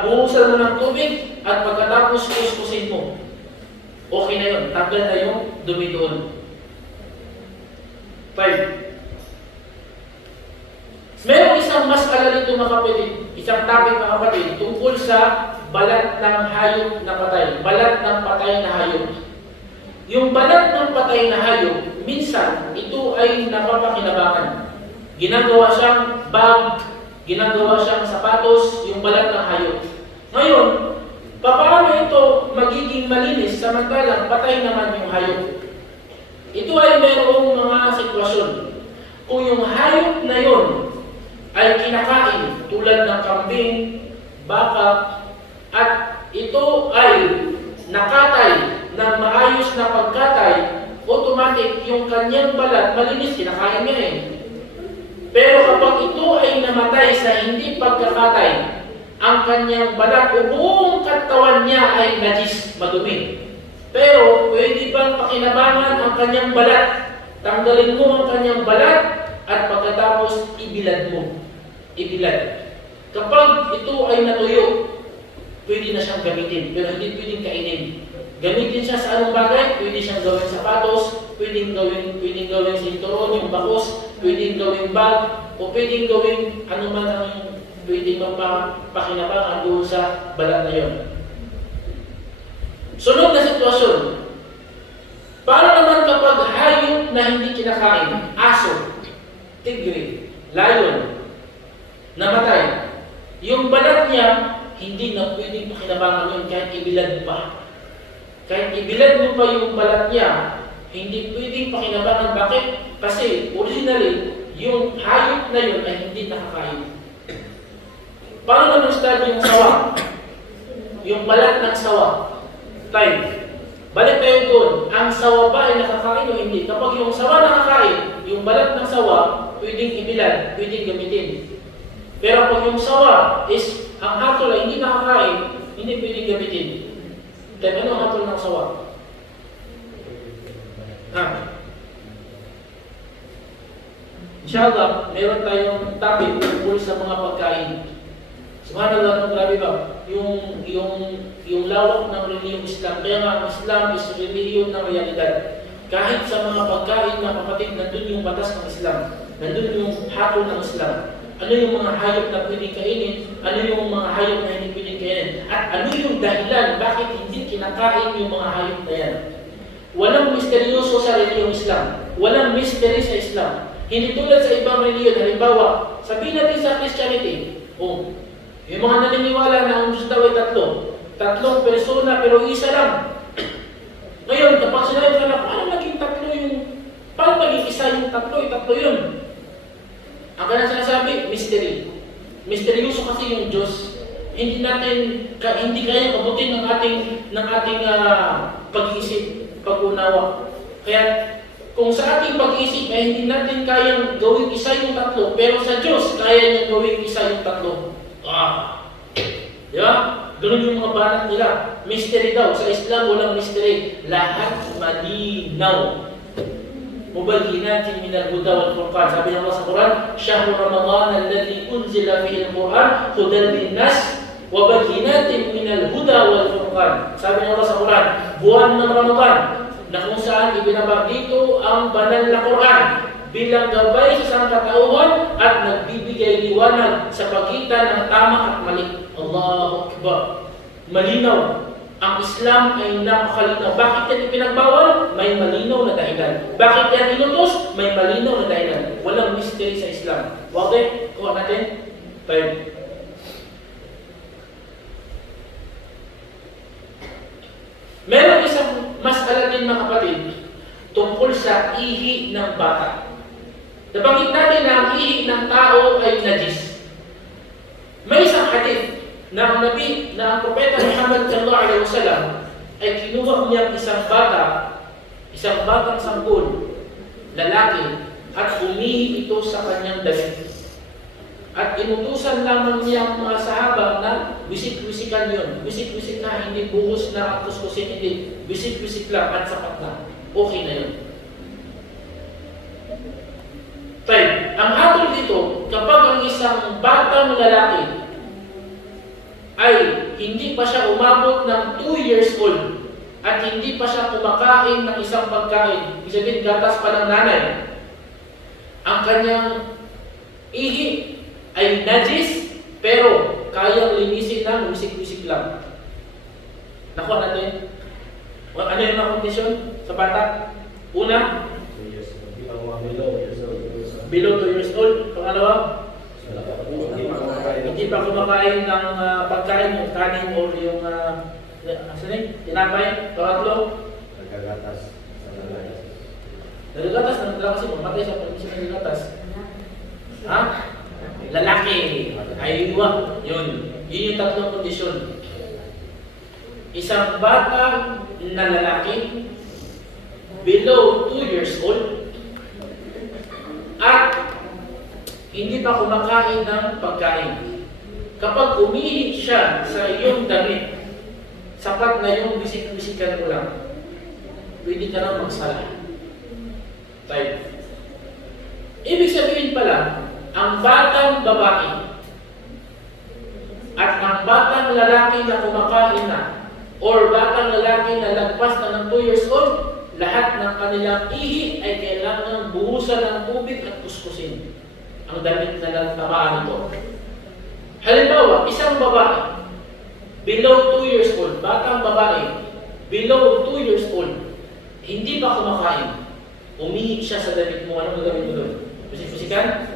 buhusan mo ng tubig at pagkatapos kuskusin mo. Okay na yun. Tanggal na yung dumi doon. 5. Merong isang masala dito, mga kapatid, isang topic, mga kapatid, tungkol sa balat ng hayop na patay. Balat ng patay na hayop. Yung balat ng patay na hayop, minsan, ito ay napapakinabangan. Ginagawa siyang bag, ginagawa siyang sapatos, yung balat ng hayop. Ngayon, paano ito magiging malinis samantalang patay naman yung hayop? Ito ay merong mga sitwasyon. Kung yung hayop na yon ay kinakain tulad ng kambing, baka, at ito ay nakatay ng maayos na pagkatay, automatic yung kanyang balat malinis, kinakain niya eh. Pero kapag ito ay namatay sa hindi pagkakatay, ang kanyang balat o buong katawan niya ay najis, madumi. Pero pwede bang pakinabangan ang kanyang balat? Tanggalin mo ang kanyang balat at pagkatapos ibilad mo. Ibilad. Kapag ito ay natuyo, pwede na siyang gamitin, pero hindi pwedeng kainin. Gamitin siya sa anong bagay, pwede siyang gawing sapatos, pwedeng gawing sinturon, yung bakos, pwedeng gawing bag, o pwedeng gawing ano man ang pwedeng magpakinabangan doon sa balat na yon. Sunod na sitwasyon. Paano naman kapag hayop na hindi kinakain, aso, tigre, lion, namatay, yung balat niya, hindi na pwedeng pakinabangan yun kahit ibilad pa. Kahit ibilad mo pa yung balat niya, hindi pwedeng pakinabangan. Bakit? Kasi originally, yung hayop na yun ay hindi nakakain. Paano naman start yung sawa? Yung balat ng sawa. Time. Balik tayo doon. Ang sawa ba ay nakakain o hindi? Kapag yung sawa nakakain, yung balat ng sawa, pwedeng ibilad, pwedeng gamitin. Pero pag yung sawa is, ang hatol ay hindi nakakain, hindi pwedeng gamitin. Then ano ang hatol ng sawa? Inshallah, meron tayong topic tungkol sa mga pagkain. Subhanallah, grabe ba? Yung lawak ng reliyong Islam. Kaya nga, ang Islam is reliyon ng realidad. Kahit sa mga pagkain na kapatid, nandun yung batas ng Islam. Nandun yung hatol ng Islam. Ano yung mga hayop na pwedeng kainin? Ano yung mga hayop na hindi pwedeng kainin? At ano yung dahilan bakit hindi kinakain yung mga hayop na yan? Walang misteryoso sa reliyong Islam. Walang mystery sa Islam. Hindi tulad sa ibang reliyon. Halimbawa, sabihin natin sa Christianity, yung mga naniniwala na ang Diyos daw ay tatlo. Tatlong persona pero isa lang. Ngayon, kapag sinabi ka na, paano maging isa yung tatlo yun? Ang kanyang sinasabi, mystery. Misteryoso kasi yung Diyos. Hindi kaya kabutin ng ating pag-iisip, pag-unawa. Kaya, kung sa ating pag-iisip ay hindi natin kayang gawing isa yung tatlo, pero sa Diyos, kaya niyang gawing isa yung tatlo. Di ba? Ganun yung mga banat nila. Mystery daw. Sa Islam, walang mystery. Lahat malinaw. Mubayyinatin min al-huda wal furqan. Sabi ng Allah sa Quran, Shahru Ramadan alladhi unzila fihi al-Quran hudan lin-nas wa bayyinatin min al-huda wal furqan. Sabi ng Allah sa Quran, buwan ng Ramadan na kung saan ibinabag dito ang banal na Quran bilang gabay sa sangkatauhan at nagbibigay liwanag sa pagitan ng tama at mali. Allahu Akbar. Malinaw. Ang Islam ay napakalinaw. Bakit yan ipinagbawal? May malinaw na dahilan. Bakit yan inutos? May malinaw na dahilan. Walang mystery sa Islam. Okay? Kuha natin. Tayo. Meron isang mas'ala din mga kapatid tungkol sa ihi ng bata. Nabanggit natin na ang ihi ng tao ay najis. May isang hadith na ang Nabi, na ang Propeta Muhammad sallallahu alaihi wasallam ay kinuha niya isang batang sanggol, lalaki, at umihi ito sa kanyang damit. At inutusan lamang niya ang mga sahaba na wisik-wisikan yun. Wisik-wisik na, hindi buhos na kuskusin, hindi. Wisik-wisik lang at sapat na. Okay na yun. Tayo, ang hatol dito, kapag ang isang batang lalaki ay hindi pa siya umabot ng 2 years old at hindi pa siya kumakain ng isang pagkain, ibig sabihin gatas pa ng nanay, ang kanyang ihi ay najis pero kayang linisin ng wisik-wisik lang. Nakuha natin. Ano yung mga kondisyon sa bata? Una, below 2 years old. Pangalawa, hindi pa kumakain ng pagkain, yung kanin o yung tinapay. Pangatlo, Nagagatas sa lalaki. nagagatas ng lalaki kasi mamatay sa pag-isip ng nagagatas. Ha? Lalaki. Aywa. Yun yung tatlong kondisyon. Isang bata na lalaki below 2 years old at hindi pa kumakain ng pagkain. Kapag umihi siya sa iyong damit, sapat na yung bisik-bisikan mo lang. Pwede ka na magsala. Tayo. Ibig sabihin pala, ang batang babae at ang batang lalaki na kumakain na or batang lalaki na lagpas na ng 2 years old, lahat ng kanilang ihi ay kailangan buhusan ng tubig at kuskusin ang damit na natamaan nito. Halimbawa, isang babae, below 2 years old, batang babae, below 2 years old, hindi pa kumakain, umihi siya sa damit mo, anong gagawin mo doon? Pusik-pusikan?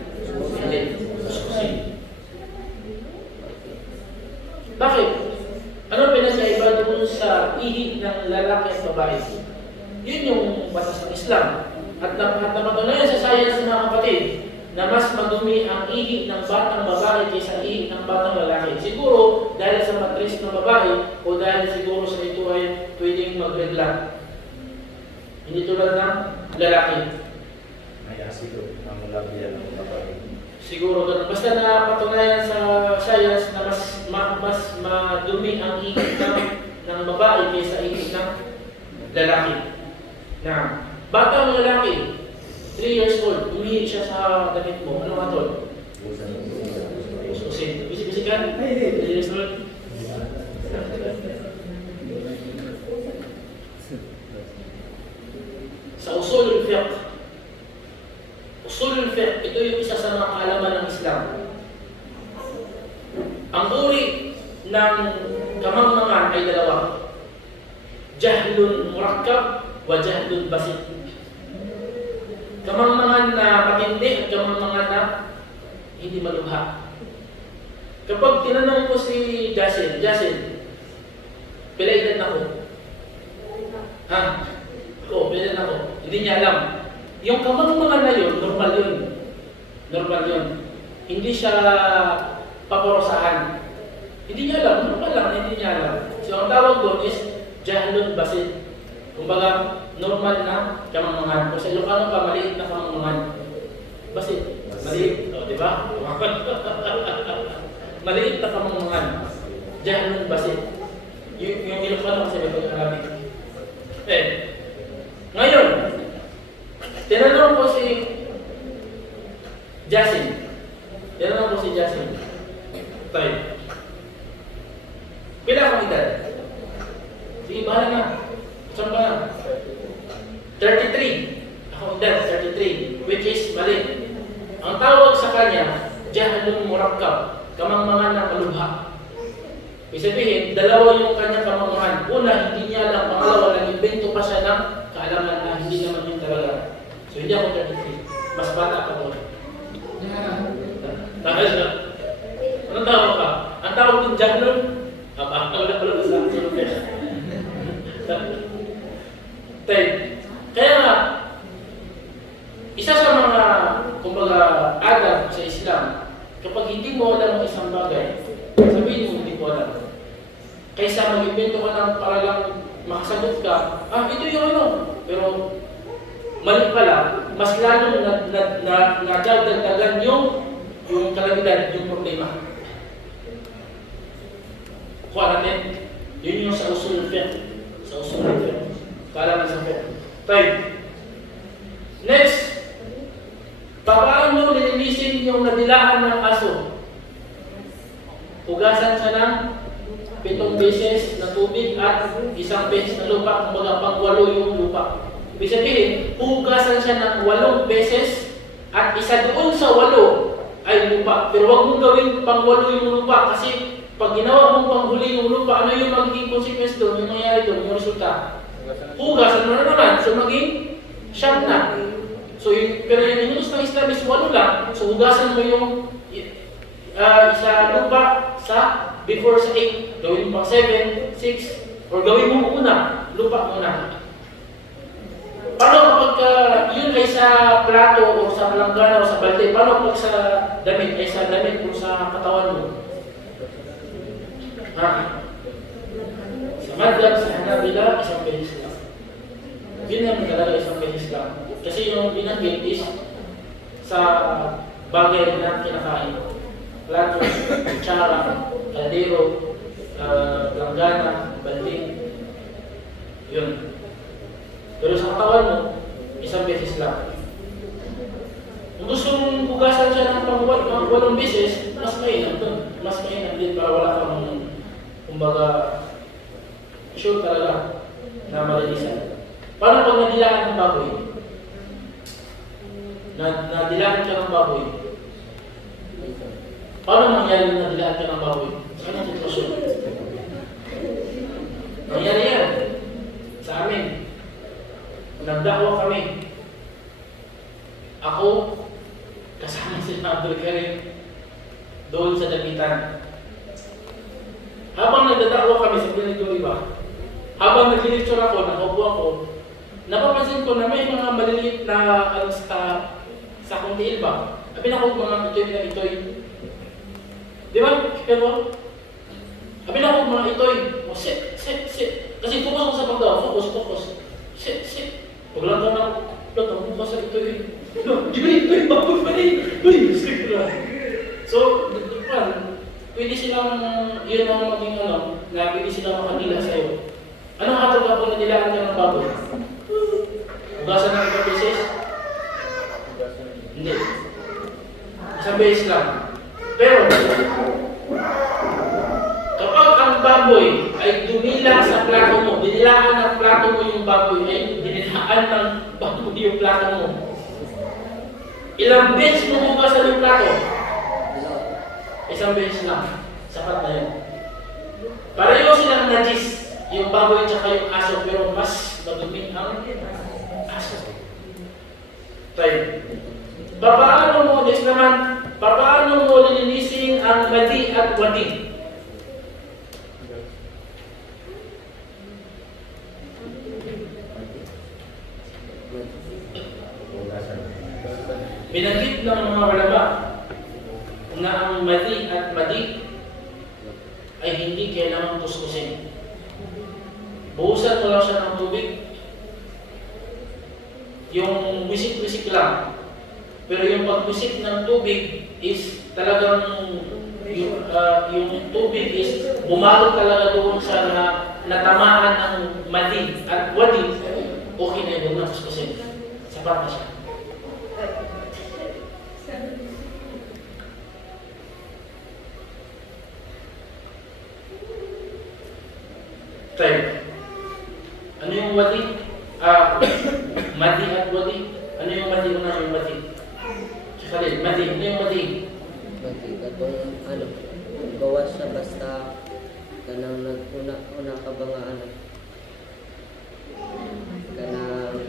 Hindi. Kuskusin. Bakit? Ano pinagkaiba doon sa ihi ng lalaki at babae? Yun yung batas ng Islam. At napatunayan sa science ng mga kapatid, na mas madumi ang ihi ng batang babae kaysa ihi ng batang lalaki. Siguro dahil sa matris ng babae o dahil siguro sa ito ay pwedeng magregla. Hindi tulad ng lalaki. May asido ang labihan ng babae. Siguro ganun. Basta napatunayan sa science na mas madumi ang ihi ng babae kaysa ihi ng lalaki. Na batang lalaki, 3 years old, umihi siya sa damit mo. Ano nga tol? Kuskusin. Bisik-bisikan? 3 years old? Sa usulul fiqh. Usulul fiqh, ito yung isa sa mga kaalaman ng Islam. Ang uri ng kamangmangan ay dalawa. Jahlun murakkab wa jahlun basit. Kamangmangan na matindi at kamangmangan na hindi malubha. Kapag tinanong ko si Jasil, pila edad na ko? Ha? Oo, pwede na ako. Hindi niya alam. Yung kamangmangan na yun, normal yun. Normal yun. Hindi siya paparosahan. Hindi niya alam, normal lang, hindi niya alam. So ang tawag doon is jahlun basit. Kumbaga, normal na kamangmangan. Kung sa Ilocano ka, maliit na kamangmangan. Basit. Maliit. O, di ba? Maliit na kamangmangan. Jahlun basit. Yung Ilocano kasi may pag-Arabic. Ngayon, tinanong ko si Jasin. Tayo. Pila akong edad? Sige, bahala na. Saan ba na? 33. Akong edad, 33. Which is mali. Ang tawag sa kanya, jahlun murakkab. Kamangmangan na malubha. Ibig sabihin, dalawa yung kanya kamangmangan. Una, hindi niya alam. Pangalawa, nag-invento pa siya ng kaalaman na hindi naman yun talaga. So, hindi ako 33. Mas bata pa doon. Anong tawag ka? Ang tawag ng jahlun? Wala sa surface. Kaya nga, isa sa mga, kumbaga, adab sa Islam, kapag hindi mo alam ang isang bagay, sabihin mo hindi ko alam. Kaysa mag-invento ka ng para lang makasagot ka, ito yung ano. Pero mali pala, mas lalong nadagdagan yung kalamidad, yung problema. Kuha natin, yun yung sa usul fiqh. Sa usul fiqh. Kaalaman sa fiqh. Tayo. Next, paano nilinisin yung nadilaan ng aso? Hugasan siya ng 7 beses na tubig at 1 beses na lupa, kumbaga pang-8 yung lupa. Ibig sabihin, hugasan siya ng 8 beses at isa doon sa 8 ay lupa. Pero huwag mong gawin pang-8 yung lupa kasi pag ginawa mong panghuli yung lupa, ano yung magiging consequence doon? Yung nangyari doon, yung resulta? Hugasan mo na naman. So maging 9 na. So, pero yung inus ng Islam is 8 lang. So hugasan mo yung isa lupa sa before sa 8. Gawin mo pa 7, 6, or gawin mo muna. Lupa muna. Paano kapag yun ay sa plato o sa palanggana o sa balde? Paano pag sa damit? Ay sa damit o sa katawan mo? Sa madhab, sa Hanabila, 1 beses lang. Yun ang talaga 1 beses lang. Kasi yung binanggit is sa bagay na kinakain. Plato, kutsara, kaldero, langgana, balde. Yun. Pero sa katawan mo, 1 beses lang. Kung gusto mong hugasan siya ng pang-8 beses, mas mainam doon. Mas mainam din para wala kang kumbaga, sure talaga na malinisan. Paano pag nadilaan ng baboy? Nadilaan ka ng baboy? Paano mangyari na nadilaan ka ng baboy? Sa kanyang sitwasyon? Nangyari yan. Sa amin. Nagdakwa kami. Ako, kasama si Abdul Karim, doon sa dagitan. Habang nagdadakwa kami sa pinag iba, habang nag-lecture ako, nakaupo ako, napapansin ko na may mga maliliit na sa kuntiil ba? Sabi na ako mga itoy na itoy. Di ba? Pero, sabi na ako mga itoy. O, sit. Kasi focus ako sa pagdaw. Focus. Sit. Huwag lang ka na, ang mukha sa itoy. Itoy, bago pa rin. So, pwede silang, yun ang maging na pwede silang makagila sa'yo. Anong hatag ako na nilaan ka ng baboy? Hugasan ng 1 beses? Hindi. 1 beses lang. Pero, kapag ang baboy ay dumila sa plato mo, dinilaan ng plato mo yung baboy, ay dinilaan ng baboy yung plato mo. Ilang beses mo hugasan yung plato? 1 beses lang. Sapat na yun. Pareho silang najis. Yung baboy at yung aso, pero mas madumi ang aso. Tayo. Paano mo lilinisin ang madi at wadi? Tinitid ng mga ulama na ang madi at madi ay hindi kailangang kuskusin. Buhusan mo lang siya ng tubig. Yung wisik-wisik lang. Pero yung pagwisik ng tubig is talagang yung tubig is bumalot talaga doon sa natamaan ng madi at wadi. Okay na yun, na kuskusin. Sapat na siya. Third, ano yung wadi? Madi at wadi. Ano yung madi? Una yung madi. Sakali, madi. Ano yung madi? Madi katong bawas siya basta kanang naguna ka ba nga kanang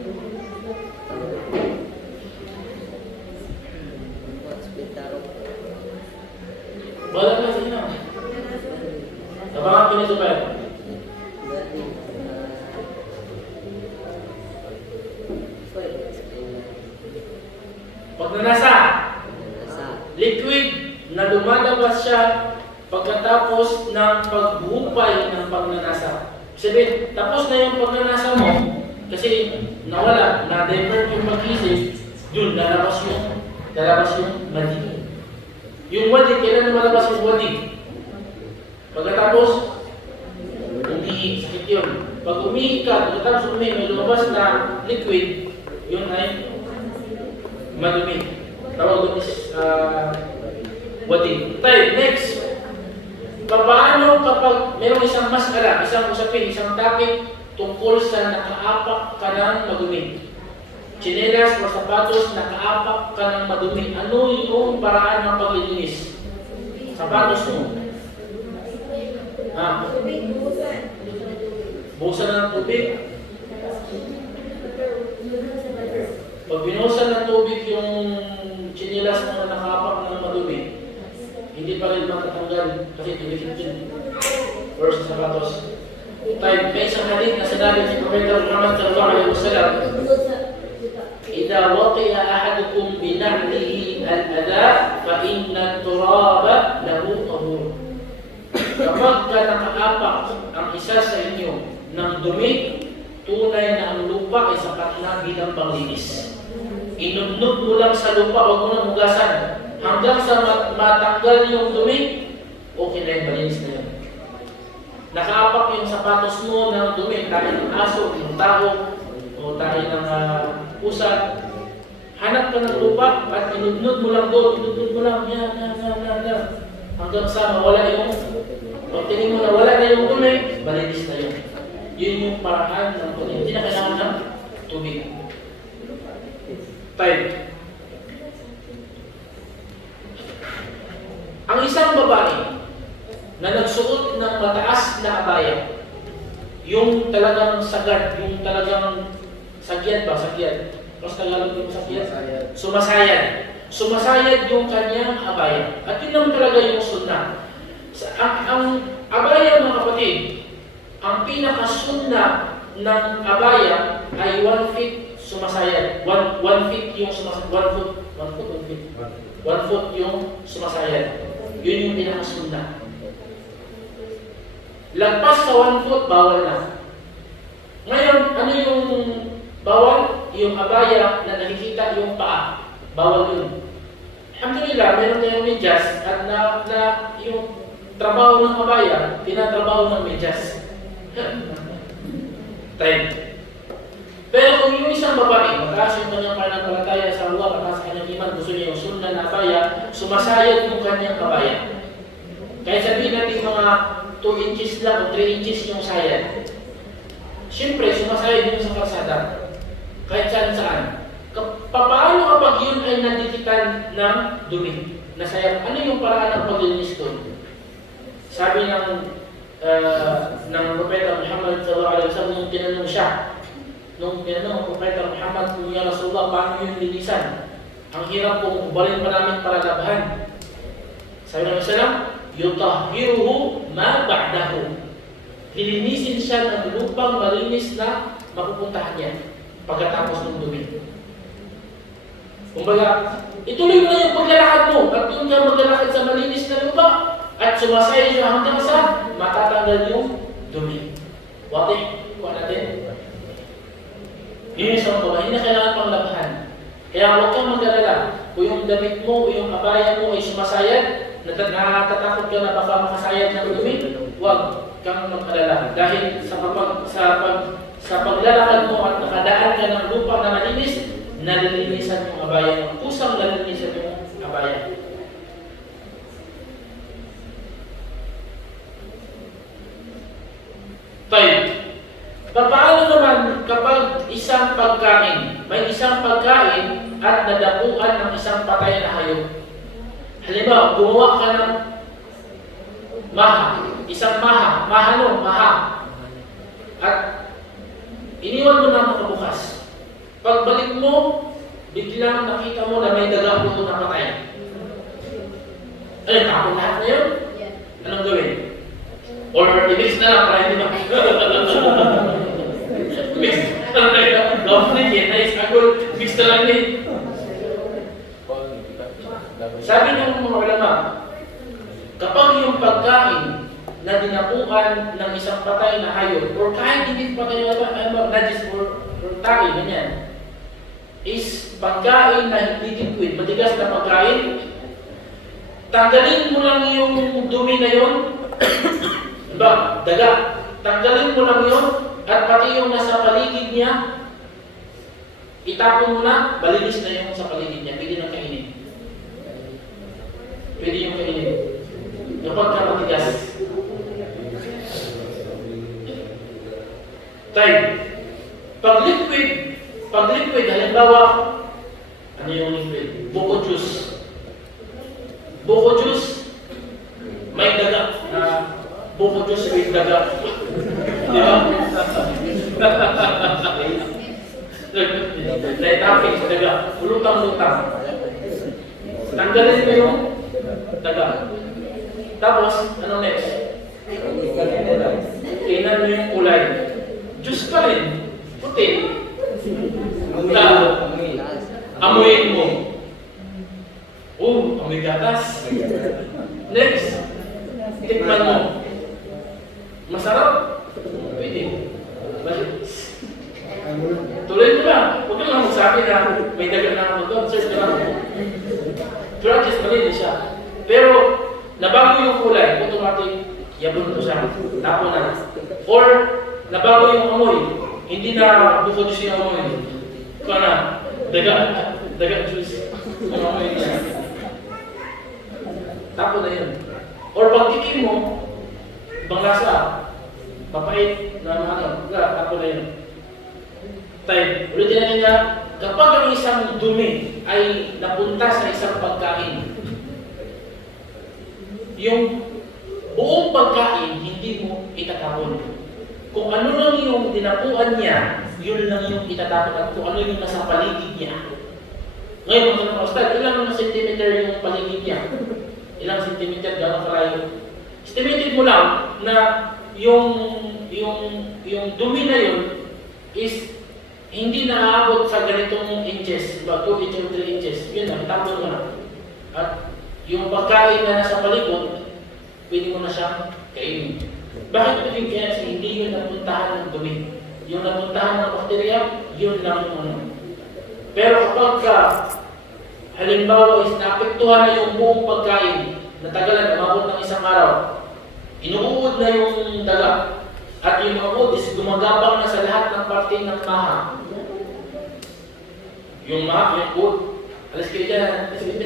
hospital. Wala na sino. Tabangan pinasubay. Pagnanasa, liquid na lumalabas siya pagkatapos ng paghupay ng pagnanasa. Sabihin, tapos na yung pagnanasa mo, kasi nawala, na-divert yung pag-isip, dun lalabas yung madi. Yung wadi, kailan lumalabas yung wadi? Pagkatapos, umihi, sakit yun. Pag umihi ka, pagkatapos umihi, may lumabas na liquid, yun ay madumi. Tawag doon is wadi. Tayo, next. Paano kapag mayroong isang maskara, isang usapin, isang topic tungkol sa nakaapak ka ng madumi? Chinelas o sapatos, nakaapak ka ng madumi. Ano yung paraan ng paglilinis? Sapatos mo. Buhusan ng tubig. Pag binuhusan ng tubig yung chinelas na nakaapak ng madumi, hindi pa rin matatanggal kasi tulikit yun. Or sa sapatos. Tayo, may isang hadith na sinabi si Propeta Muhammad sallallahu alaihi wasallam, "Idza waqi'a ahadukum bi na'lihi al-adha fa inna turaba lahu tahur." Kapag nakaapak ang isa sa inyo ng dumi, tunay na ang lupa ay sapat na bilang panglinis. Inudnud mo lang sa lupa, huwag mo nang hugasan. Hanggang sa matanggal yung dumi, okay na yun, malinis na yun. Nakaapak yung sapatos mo ng dumi, tayo ng aso, ng tao, o tayo ng pusa. Hanap ka ng lupa at inudnud mo lang doon, inudnud mo lang, yan. Hanggang sa mawala yung, pag tingin mo na wala na yung dumi, malinis na yun. Yun yung paraan ng tubig. Hindi na kailangan ng tubig. Time. Ang isang babae na nagsuot ng mataas na abaya, yung talagang sagad, yung talagang sagyad ba? Sagyad. Mas Tagalog yung sagyad? Sumasayad. Sumasayad yung kanyang abaya. At yun naman talaga yung sunnah. Ang abaya, mga kapatid, ang pinakasunna ng abaya ay 1 feet sumasayad. 1 feet yung sumasayad. 1 foot yung sumasayad. Yun yung pinakasunna. Lagpas sa 1 foot, bawal na. Ngayon, ano yung bawal? Yung abaya na nakikita yung paa. Bawal yun. Alhamdulillah, meron tayong medyas at na yung trabaho ng abaya, tinatrabaho ng medyas. Time. Pero kung yung isang babae, mataas yung kanyang pananampalataya sa Allah, mataas ang kanyang iman, gusto niya yung sunnah na abaya, sumasayad yung kanyang kabaya. Kaya sabihin natin mga 2 inches lang o 3 inches yung sayad. Siyempre, sumasayad yun sa kalsada. Kahit saan-saan. Paano kapag yun ay nadikitan ng dumi? Nasayang, ano yung paraan ng paglinis doon? Sabi ng Propeta Muhammad sallallahu alaihi wasallam nung tinanong siya, nung tinanong ang Propeta Muhammad kung ya Rasulullah, paano yung linisan? Ang hirap kung ubalin pa namin para labahan. Sabi ng Islam, yutahhiruhu ma ba'dahu. Lilinisin siya ng lupang malinis na mapupuntahan niya pagkatapos ng dumi. Kumbaga, ituloy mo na yung paglalakad mo at yung ka maglalakad sa malinis na lupa at sumasaya siya hanggang sa matatanggal yung dumi. Wate, kuha natin. Yun yung sa mga, hindi na kailangan pang labahan. Kaya huwag kang mag-alala. Kung yung damit mo o yung abaya mo ay sumasayad, natatakot ka na baka makasayad ng dumi, huwag kang mag-alala. Dahil sa paglalakad mo at nakadaan ka ng lupa na malinis, nalilinisan yung abaya mo. Kusang nalilinisan yung abaya. Five. Paano naman kapag isang pagkain, may isang pagkain at nadapuan ng isang patay na hayop? Halimbawa, gumawa ka ng isang maha. At iniwan mo na makabukas. Pagbalik mo, biglang nakita mo na may daga puto na patay. Ano, tapon lahat na yun? Anong gawin? Or i-mix na lang para hindi ba? Mix na lang. Gawin niya, nice. Agul, mix na lang din. Sabi ng mga ulama, kapag yung pagkain na dinapuan ng isang patay na hayop, or kahit hindi patay na najis or tayo, ganyan, is pagkain na hindi liquid, matigas na pagkain, tanggalin mo lang yung dumi na yun, diba, daga, tanggalin mo lang yun, at pati yung nasa paligid niya, itapon mo na, malinis na yung sa paligid niya, pwede nang kainin. Pwede yung kainin. Kapag ka matigas. Time. Pag liquid, halimbawa, ano yung liquid? Buko juice. Buko juice, may daga na buko juice with daga. Di ba? Naitapin sa daga. Ulutang-lutang. Tanggalin mo yung daga. Tapos, ano next? Tingnan mo yung kulay. Juice pa rin. Puti. Amuin mo. Oh, amoy gatas. Next. Tikman mo. Masarap. Pwede. Tuloy mo lang. Huwag ka lang magsabi na may dagat na ako doon. Search ka lang. Pero at least malinis siya. Pero, nabago yung kulay, automatic, yabon ko siya. Tapo na. Or, nabago yung amoy. Hindi na buko juice yung amoy. Kaya na, daga juice. Yung amoy niya. Tapo na yun. Or pag tikim mo, ibang lasa, papait na ano, tapo na yun. Time. Ulitin natin na, kapag ang isang dumi ay napunta sa isang pagkain, yung buong pagkain, hindi mo itatapon. Kung ano lang yung dinapuan niya, yun lang yung itatapon at kung ano yung nasa paligid niya. Ngayon, mga tanong, Ustad, ilang centimeter yung paligid niya? Ilang centimeter, gano'ng kalayo? Estimated mo lang na yung dumi na yun is hindi naaabot sa ganitong inches, 2 inches o 3 inches. Yun lang, tapon mo na. At yung pagkain na nasa palikod, pwede mo na siyang kainin. Bakit pwedeng kaya? Kasi hindi yun napuntahan ng dumi. Yung napuntahan ng bakterya, yun lang yung ano. Pero kapag halimbawa is naapektuhan na yung buong pagkain, natagalan, umabot ng isang araw, inuubod na yung daga, at yung uod is gumagapang na sa lahat ng parte ng maha. Yung maha, yung uod, alas kayo dyan, sabi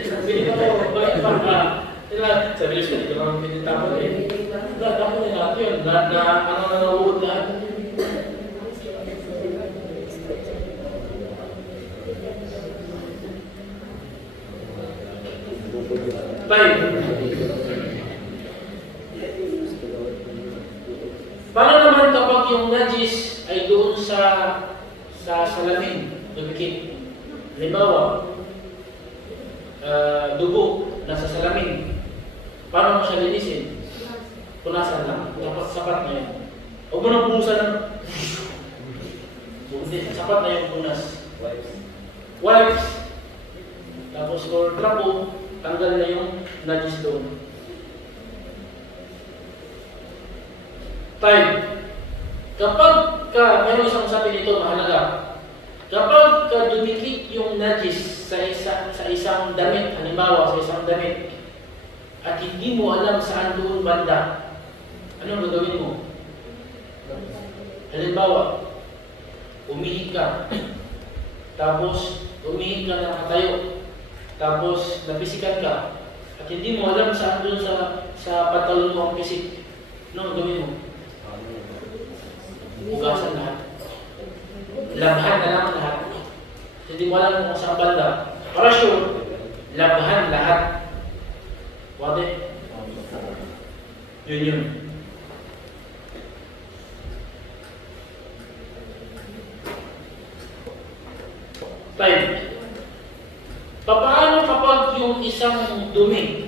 ko dito lang pinitapon eh. Tapon na lahat yun, ano na nauud lahat. Five. Paano naman kapag yung najis ay doon sa salamin, dumikit? Halimbawa, dugo nasa salamin. Paano mo siya linisin? Punasan lang. Sapat na yun. Huwag mo nang punasan ng... Sapat na yung punas. Wipes. tapos or trapo, tanggal na yung najis doon. Time. Kapag meron isang usapan dito mahalaga. Kapag dumikit yung najis sa isang damit, halimbawa sa isang damit, at hindi mo alam saan doon banda, anong gagawin mo? Halimbawa, umihi ka, tapos umihi ka na katayo, tapos napisikan ka, at hindi mo alam saan doon sa pantalon mo ang pisik, anong gagawin mo? Hugasan lahat. Labhan na lang lahat. Hindi mo alam kung saan banda. Para sure, labhan lahat. Wate? Yun. Time. Paano kapag yung isang dumi,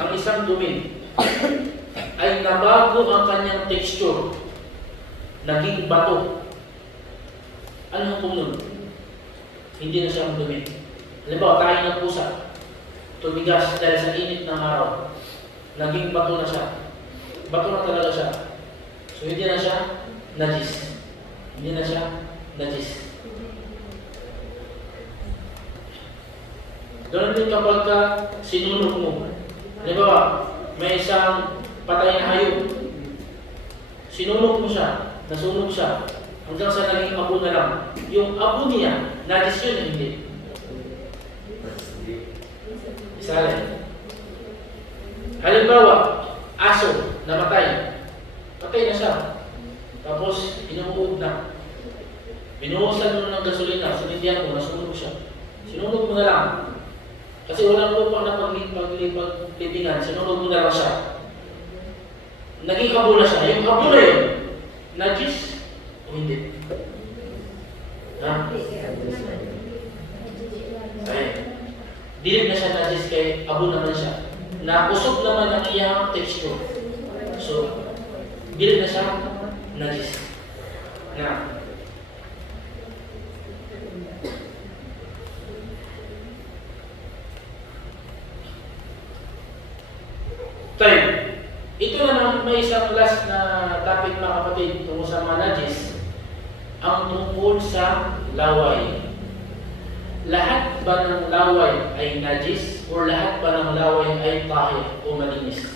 ang isang dumi, ay nabago ang kanyang texture, naging bato? Ano ang kumunod? Hindi na siya dumi. Halimbawa, tayo ng pusa, tumigas dahil sa init ng araw, naging bato na siya. Bato na talaga siya. So, hindi na siya najis. Hindi na siya najis. Ganun din kapag sinunog mo. Halimbawa, may isang patay na hayop. Sinunog mo siya, nasunog siya, hanggang sa naging abo na lang. Yung abo niya, najis yun, hindi. Isali. Halimbawa, aso, namatay. Patay na siya. Tapos, inuuod na. Binuhusan mo ng gasolina, sinindihan mo, nasunog siya. Sinunog mo na lang. Kasi walang lupa na paglibingan, sinunog mo na lang siya. Naging abo na siya. Yung abo na yun, najis o hindi? Ha? Ay, dilim na siya najis kay abo naman siya. Nakusog naman ang iyang texture. So, dilim na siya najis. Na. Time. Ito naman may isang last na topic mga kapatid tungkol sa mga najis. Ang tungkol sa laway. Lahat ba ng laway ay najis o lahat ba ng laway ay tahir o malinis?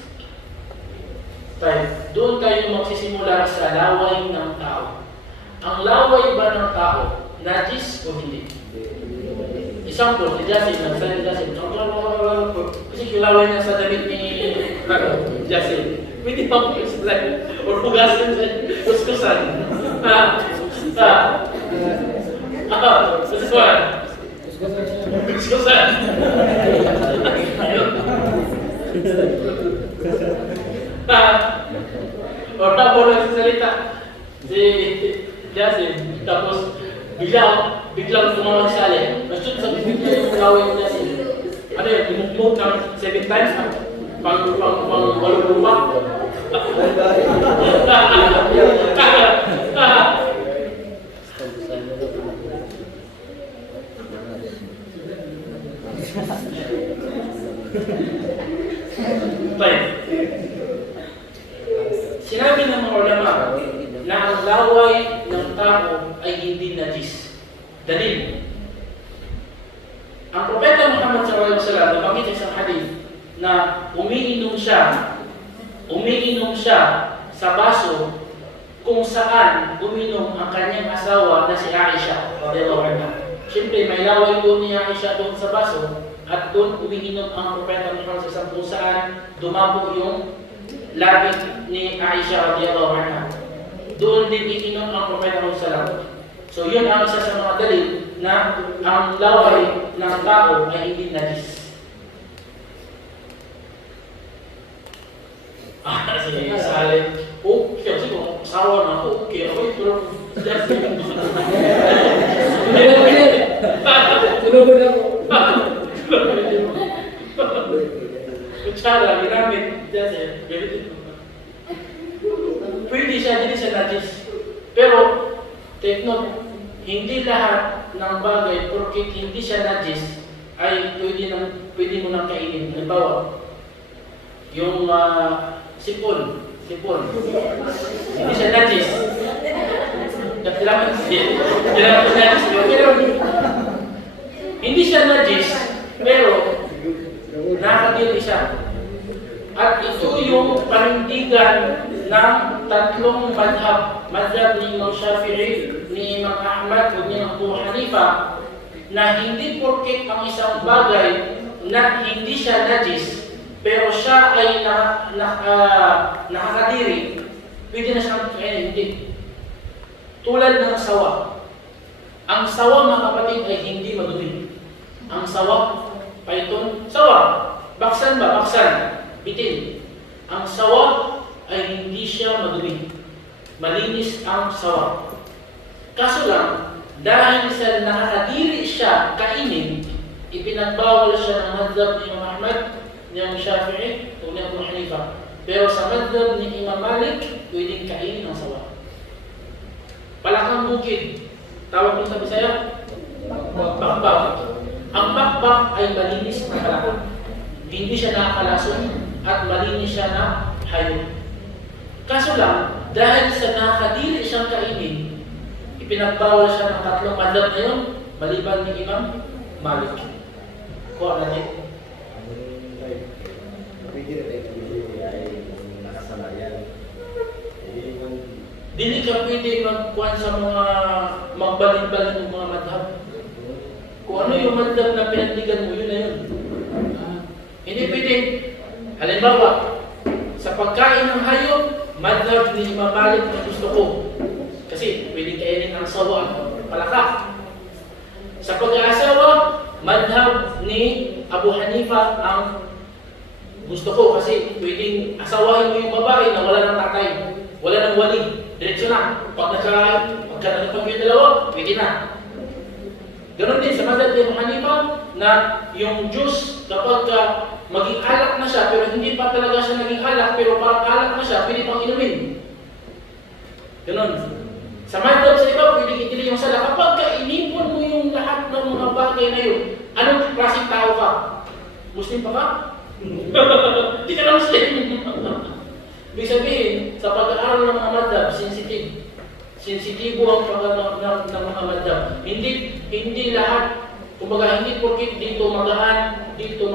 Time. Doon tayo magsisimula sa laway ng tao. Ang laway ba ng tao, najis o hindi? Example, si Jasin, nagsalit Jasin. Kasi yung laway na sa damit ni Jasin. Pwede pa ko yung or hugasan sa kuskusan. Kuskusan. Kuskusan. Or tapos nagsasalita si Jasin, tapos biglang tumawag sa alin. Basta sa bibig niya yung laway mo Jasin. Ano yun, imukmuk ng 7 times pang walong lupa. Sinabi ng mga ulama na ang laway ng tao ay hindi najis. Dalil. Ang Propeta Muhammad SAW nabanggit sa isang hadith na umiinom siya sa baso kung saan uminom ang kanyang asawa na si Aisha radhiyallahu anha. Siyempre may laway doon ni Aisha doon sa baso at doon umiinom ang Propeta Muhammad SAW kung saan dumabo yung labit ni Aisha radhiyallahu anha. Doon din iinom ang Propeta Muhammad SAW. So yun ang isa sa mga dalil na ang laway ng tao ay hindi najis. Sige, Saleh. Okay, kasi kung asawa na ako, okay, pero Sunugod ako. kutsara, ginamit. Pwede siya, hindi siya najis. Pero, take note, hindi lahat ng bagay, porkit hindi siya najis, ay pwede mo nang kainin. Halimbawa, yung sipon. Hindi siya najis. Kailangan najis. Pero hindi siya najis, pero nakakadiri siya. At ito yung panindigan ng tatlong madhab. Madhab ni Imam Shafi'i, ni Imam Ahmad, o ni Abu Hanifa, na hindi porket ang isang bagay na hindi siya najis, pero siya ay nakakadiri, pwede na siyang kainin. Hindi. Tulad ng sawa. Ang sawa, mga kapatid, ay hindi madumi. Ang sawa, python, sawa. Baksan ba? Baksan. Bitin. Ang sawa ay hindi siya madumi. Malinis ang sawa. Kaso lang, dahil sa nakakadiri siya kainin, ipinagbawal siya ng madhab ni Imam Ahmad, ni Imam Shafi'i, o ni Abu Hanifa. Pero sa madhab ni Imam Malik, pwedeng kainin ang sawa. Palakang bukid. Tawag mo sa Bisaya? Bakbak. Ang bakbak ay malinis na palakang. Hindi siya nakakalason at malinis siya na hayop. Kaso lang, dahil sa nakakadiri siyang kainin, ipinagbawal siya ng tatlong madhab na yun, maliban ni Imam Malik. Kuha natin. Dili ka pwede magkuhan sa mga magbalin-balin ng mga madhab. Kung ano yung madhab na pinandigan mo, yun na yun. Hindi pwede. Halimbawa, sa pagkain ng hayop, madhab ni Imam Malik na gusto ko. Kasi pwede kainin ang sawa, palaka. Sa pag-aasawa, madhab ni Abu Hanifa ang gusto ko. Kasi pwedeng asawahin mo yung babae na wala ng tatay, wala ng wali. Diretso na. Pag nagkapag yung dalawa, pwede na. Ganon din sa madhab ni Abu Hanifa na yung juice, kapag maging alak na siya, pero hindi pa talaga siya naging alak, pero parang alak na siya, pwede pang inumin. Ganon. Sa madhab sa iba, pwede itili yung sala. Kapag inipon mo yung lahat ng mga bagay na yun, anong klaseng tao ka? Muslim pa ka? Hindi ka na Muslim. Ibig sabihin, sa pag-aaral ng mga madhab, sensitive. Sensitibo ang pag-aaral ng mga madhab. Hindi lahat, kumbaga hindi porkit dito magaan, dito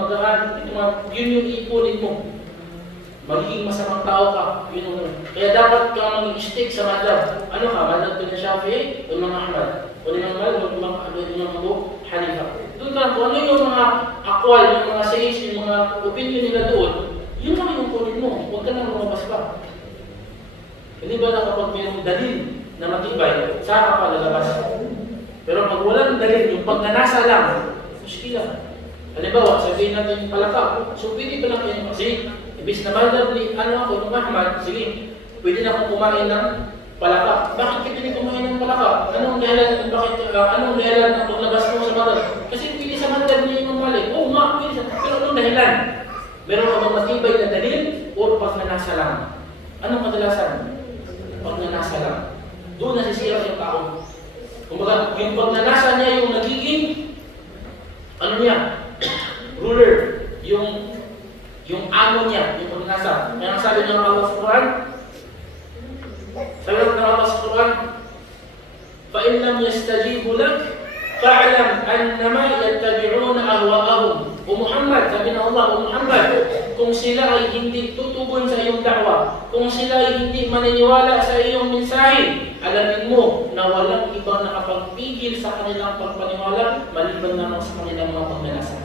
yun yung ipunin mo. Magiging masamang tao ka, yun yung kaya dapat ka mag-stick sa madhab. Ano ka? Madhab ko na Shafi'i, o mga Ahmad, o mga Malik, o mga Abu Hanifa. Doon ka, kung ano yung mga akwal, yung mga sayings, yung mga opinion nila doon, yun lang yung kunin mo. Huwag ka nang lumabas pa. Hindi ba na kapag mayroong dalil na matibay, saan ka pa lalabas? Pero pag walang dalil, yung pagnanasa lang, muskila. Halimbawa, sabihin natin yung palaka. So, pwede ba lang yan? Kasi, ibig na madhab ni ako, yung Ahmad, sige, pwede na akong kumain ng palaka. Bakit ka pwede kumain ng palaka? Anong dahilan ng paglabas mo sa madhab? Kasi pwede sa madhab ni Imam Malik. Oo nga, pwede sa. Pero anong dahilan? Meron ka bang matibay na dalil o pagnanasa lang? Anong kadalasan? Pagnanasa lang. Doon nasisira yung tao. Kumbaga, yung pagnanasa niya yung nagiging ruler, yung amo niya, yung pagnanasa. Kaya ang sabi ng Allah sa Quran, sabi ng Allah sa Quran, فَإِنْ لَمْ يَسْتَجِيبُوا لَكَ فَاعْلَمْ أَنَّمَا يَتَّبِعُونَ أَهْوَاءَهُمْ. O Muhammad, sabi ng Allah, O Muhammad, kung sila ay hindi tutugon sa iyong da'wa, kung sila ay hindi maniniwala sa iyong mensahe, alamin mo na walang ibang nakapagpigil sa kanilang pagpaniwala maliban naman sa kanilang mga pagnanasa.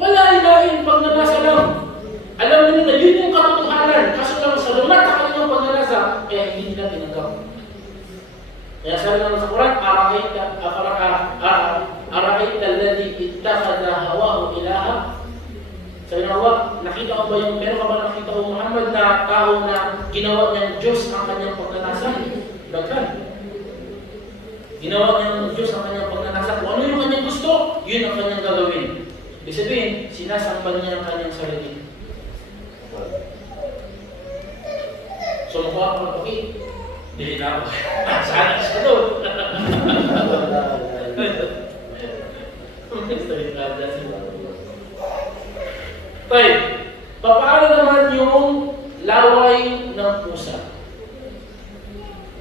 Wala ilahin pagnanasa lang. Alam nyo na yun yung katotohanan. Kaso lang sa lumat sa kanilang pagnanasa, kaya hindi nila tinanggap. Kaya sabi naman sa Quran, Ara'ayta alladhi ittakhadha hawahu ilaha. Sabi ng Allah, nakita ko ba yung, meron ka ba nakita ko Muhammad na tao na ginawa niyang Diyos ang kanyang pagnanasa? Daghan. Ginawa niyang Diyos ang kanyang pagnanasa. Kung ano yung kanyang gusto, yun ang kanyang gagawin. Ibig sabihin, sinasambal niya ang kanyang sarili. So, makuha ko mag-okay. Dili na ako. Sana siya doon. Okay, paano naman yung laway ng pusa?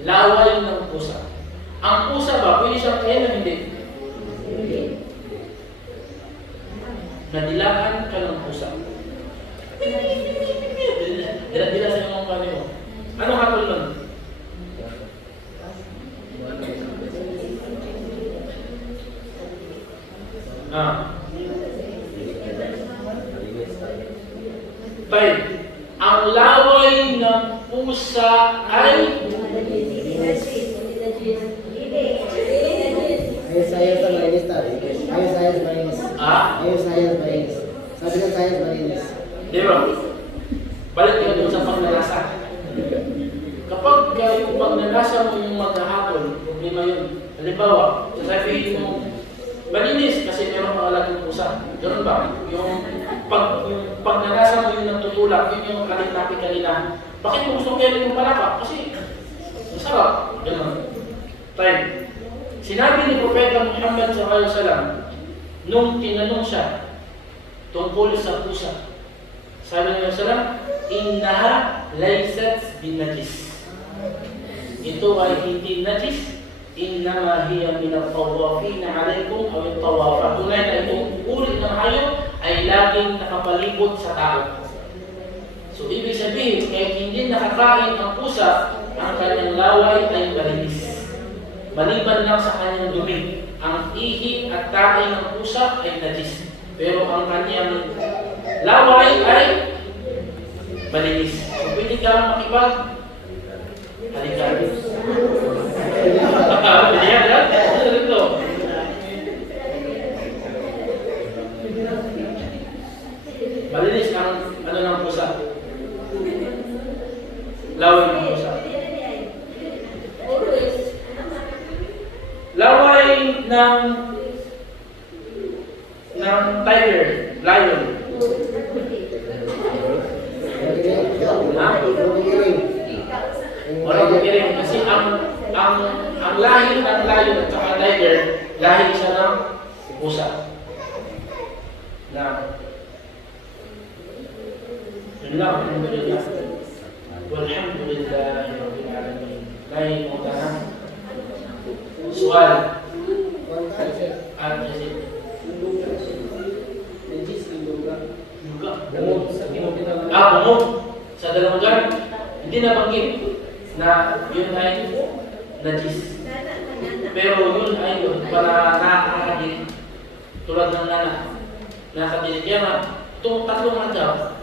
Laway ng pusa. Ang pusa ba, pwede siyang kain o hindi? Nadilaan ka ng pusa. Dila sa iyong kanya mo. Ano hatol nun? Five. Ang laway ng pusa ay Ayos malinis tayo. Ayos malinis. Ayos malinis. Sabi ng sayos malinis. Di ba? Balik ka doon sa pagnanasa. Kapag yung pagnanasa mo yung maghahapon, problema yun. Halimbawa, sasabihin mo, malinis kasi meron mga laging pusa. Ganun ba? Yung pagnanasa mo yung natutulak, yun yung kalit-lapit kanina. Bakit mo gusto kaya yung palaka? Kasi masarap. Ganun. Time. Sinabi ni Propeta Muhammad SAW, nung tinanong siya tungkol sa pusa, sabi niya SAW, innaha laysat binajis. Ito ay hindi najis, innama hiya minat-tawafina alaykum aw yung-tawafa. Tunay na itong uri ng hayop ay laging nakapalibot sa tao. So, ibig sabihin, kahit hindi nakakain ang pusa, ang kanyang laway ay malinis. Maliban lang sa kanyang dumi, ang ihi at tae ng pusa ay najis. Pero ang kanyang laway ay malinis. So, pwede kang makipag halikan. Pwede yan, ha? Ano ito? Malinis ang ano ng pusa. Laway ng pusa. Laway ng tiger, lion. Walang kiring kasi ang lahi ng lion at saka tiger, lahi siya ng pusa. Na yun lang, alhamdulillah. Walhamdulillah Rabbil Alamin. Lahi mo tanang soal. Ano kasi? Luga. Bumog. Sa dalawang hindi nabanggit na yun ay najis. Pero yun ay para nakakadiri. Tulad ng nakakadiri. Kaya nga, itong tatlong mataw,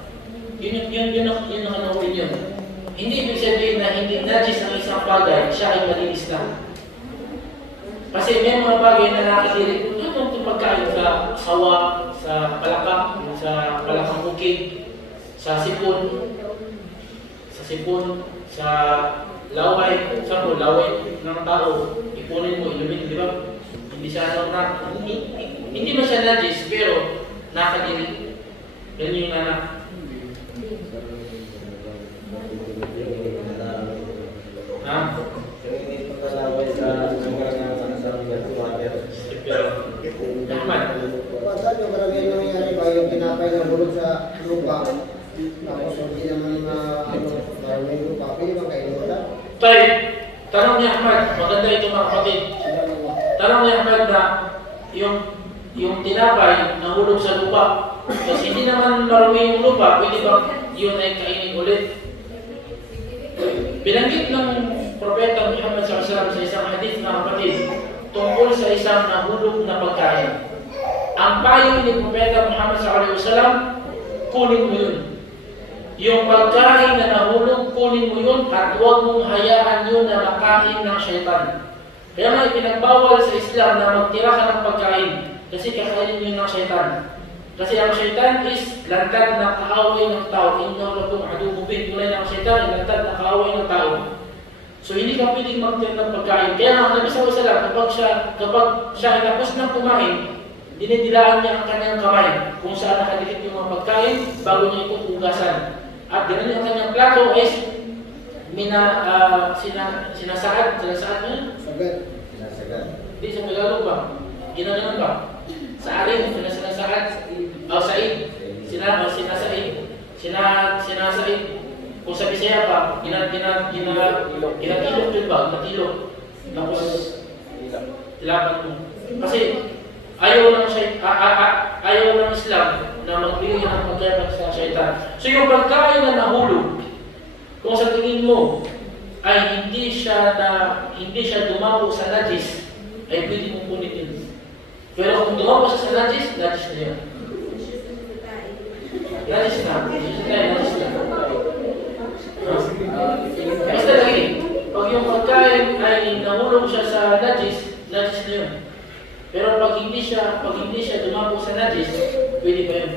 yun ang opinion. Hindi ibig sabihin na hindi najis ang isang bagay, siya ay malinis lang. Kasi may mga bagay na nakakadiri. Itong pagkain sa sawa, sa palaka, sa palakang bukid, sa sipon, sa laway, sa laway ng tao, ipunin mo, inumin, di ba? Hindi siya hindi man siya najis, pero nakadiri. Yan yung anak. Ha? Ahmad. Saan yung karamihan nangyayari ba yung tinapay na bulog sa lupa? Tapos hindi naman may lupa. Pwede bang kainin mo na? Tay, tanong ni Ahmad, maganda ito mga kapatid. Tanong ni Ahmad na yung tinapay nahulog sa lupa. Kasi hindi naman marumi yung lupa, pwede bang yun ay kainin ulit? Binanggit ng Propeta Muhammad SAW sa isang hadith mga kapatid tungkol sa isang nahulog na pagkain. Ang payo ni Propeta Muhammad SAW, kunin mo yun. Yung pagkain na nahulog, kunin mo yun at huwag mong hayaan yun na makain ng syaitan. Kaya nga ipinagbawal sa Islam na magtira ka ng pagkain kasi kakainin yun ng syaitan. Kasi ang syaitan is lantad na kaaway ng tao. Innahu lakum aduwwun mubin. Tunay na ang syaitan ay lantad na kaaway ng tao. So hindi ka pwedeng magtira ng pagkain. Kaya nga Nabi SAW, kapag siya ay tapos ng kumain, dinidilaan niya ang kanyang kamay kung saan nakadikit yung mga pagkain bago niya ito hugasan. At ganoon yung kanyang plato is sinasaad mo yun? Sagad. Sinasagan. Hindi sa Tagalog ba? Ginaganon ba? Sa alin, sinasaad, Said, sinasaid, sinasaid. Kung sa Bisaya pa, ginatilok yun ba? Ginatilok. Tapos, tilapan mo. Kasi, ayaw ng Islam na magbili ng pagkain sa syaitan. So yung pagkain na nahulog, kung sa tingin mo ay hindi siya dumapo sa najis, ay pwede mong punitin. Pero kung dumapo siya sa najis, najis na yun. Najis na. Najis na. Basta lagi, pag yung pagkain ay nahulog siya sa najis, najis na yun. Pero pag hindi siya dumapo sa najis, pwede pa yun.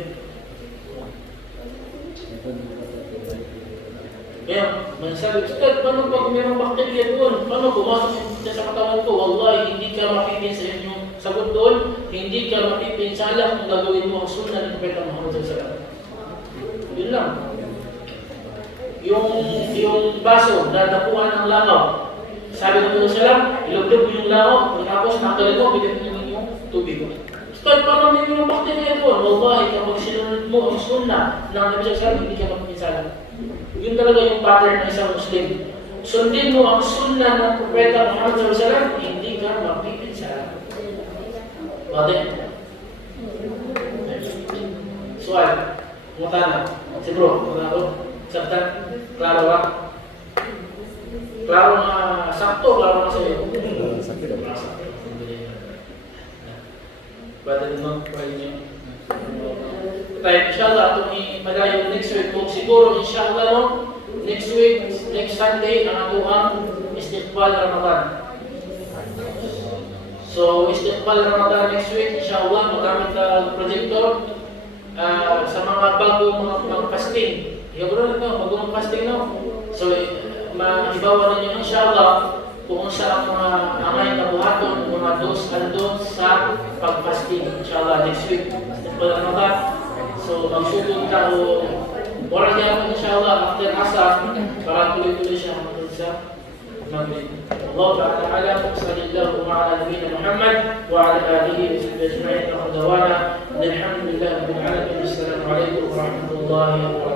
Kaya, magsabi, Ustad, paano pag mayroong bakterya doon? Paano pumasok siya sa katawan ko? Wallahi, hindi ka mapipinsa yung sagot doon, hindi ka mapipinsala kung gagawin mo ang sunnah ng Propeta Muhammad SAW. Yun lang. Yung baso na nakuha ng langaw, sabi ng Muhammad SAW, ilugdog mo yung langaw, tapos nakalit mo, pinagin mo yung tubig. Ustad, paano may mga bakterya doon? Wallahi, kapag sinunod mo ang sunnah ng Nabi SAW, hindi ka mapipinsala. Yun talaga yung pattern ng isang Muslim. Sundin mo ang sunnah ng Propeta Muhammad SAW, hindi ka mapipinsala. Bakit? Soal. Mutana. Si bro, muna ko. Sabtan. Klaro ba? Klaro na sakto, klaro na sa'yo. Sakit daw. Bada naman, pwede nyo. Tayo, inshallah, itong malayo next week. Kung siguro, inshallah, no? Next week, next Sunday, ang ato ang Istiqbal Ramadan. So, Istiqbal Ramadan next week, inshallah, magamit ang projector sa mga bagong mga fasting. Ikaw ito, bagong fasting, no? So, mahibawa ninyo, inshallah, kung sa mga angay na buhaton, mga dos andon sa pag-fasting. Inshallah, next week, Istiqbal Ramadan. So, magsugod ka o oras niya inshallah after asar para tuloy-tuloy siya hanggang sa Maghrib. Allah ta'ala alam, sallallahu ala nabiyina Muhammad wa ala alihi wa sahbihi ajma'in wa dawana alhamdulillah rabbil alamin. Assalamu alaikum wa rahmatullahi wa barakatuh.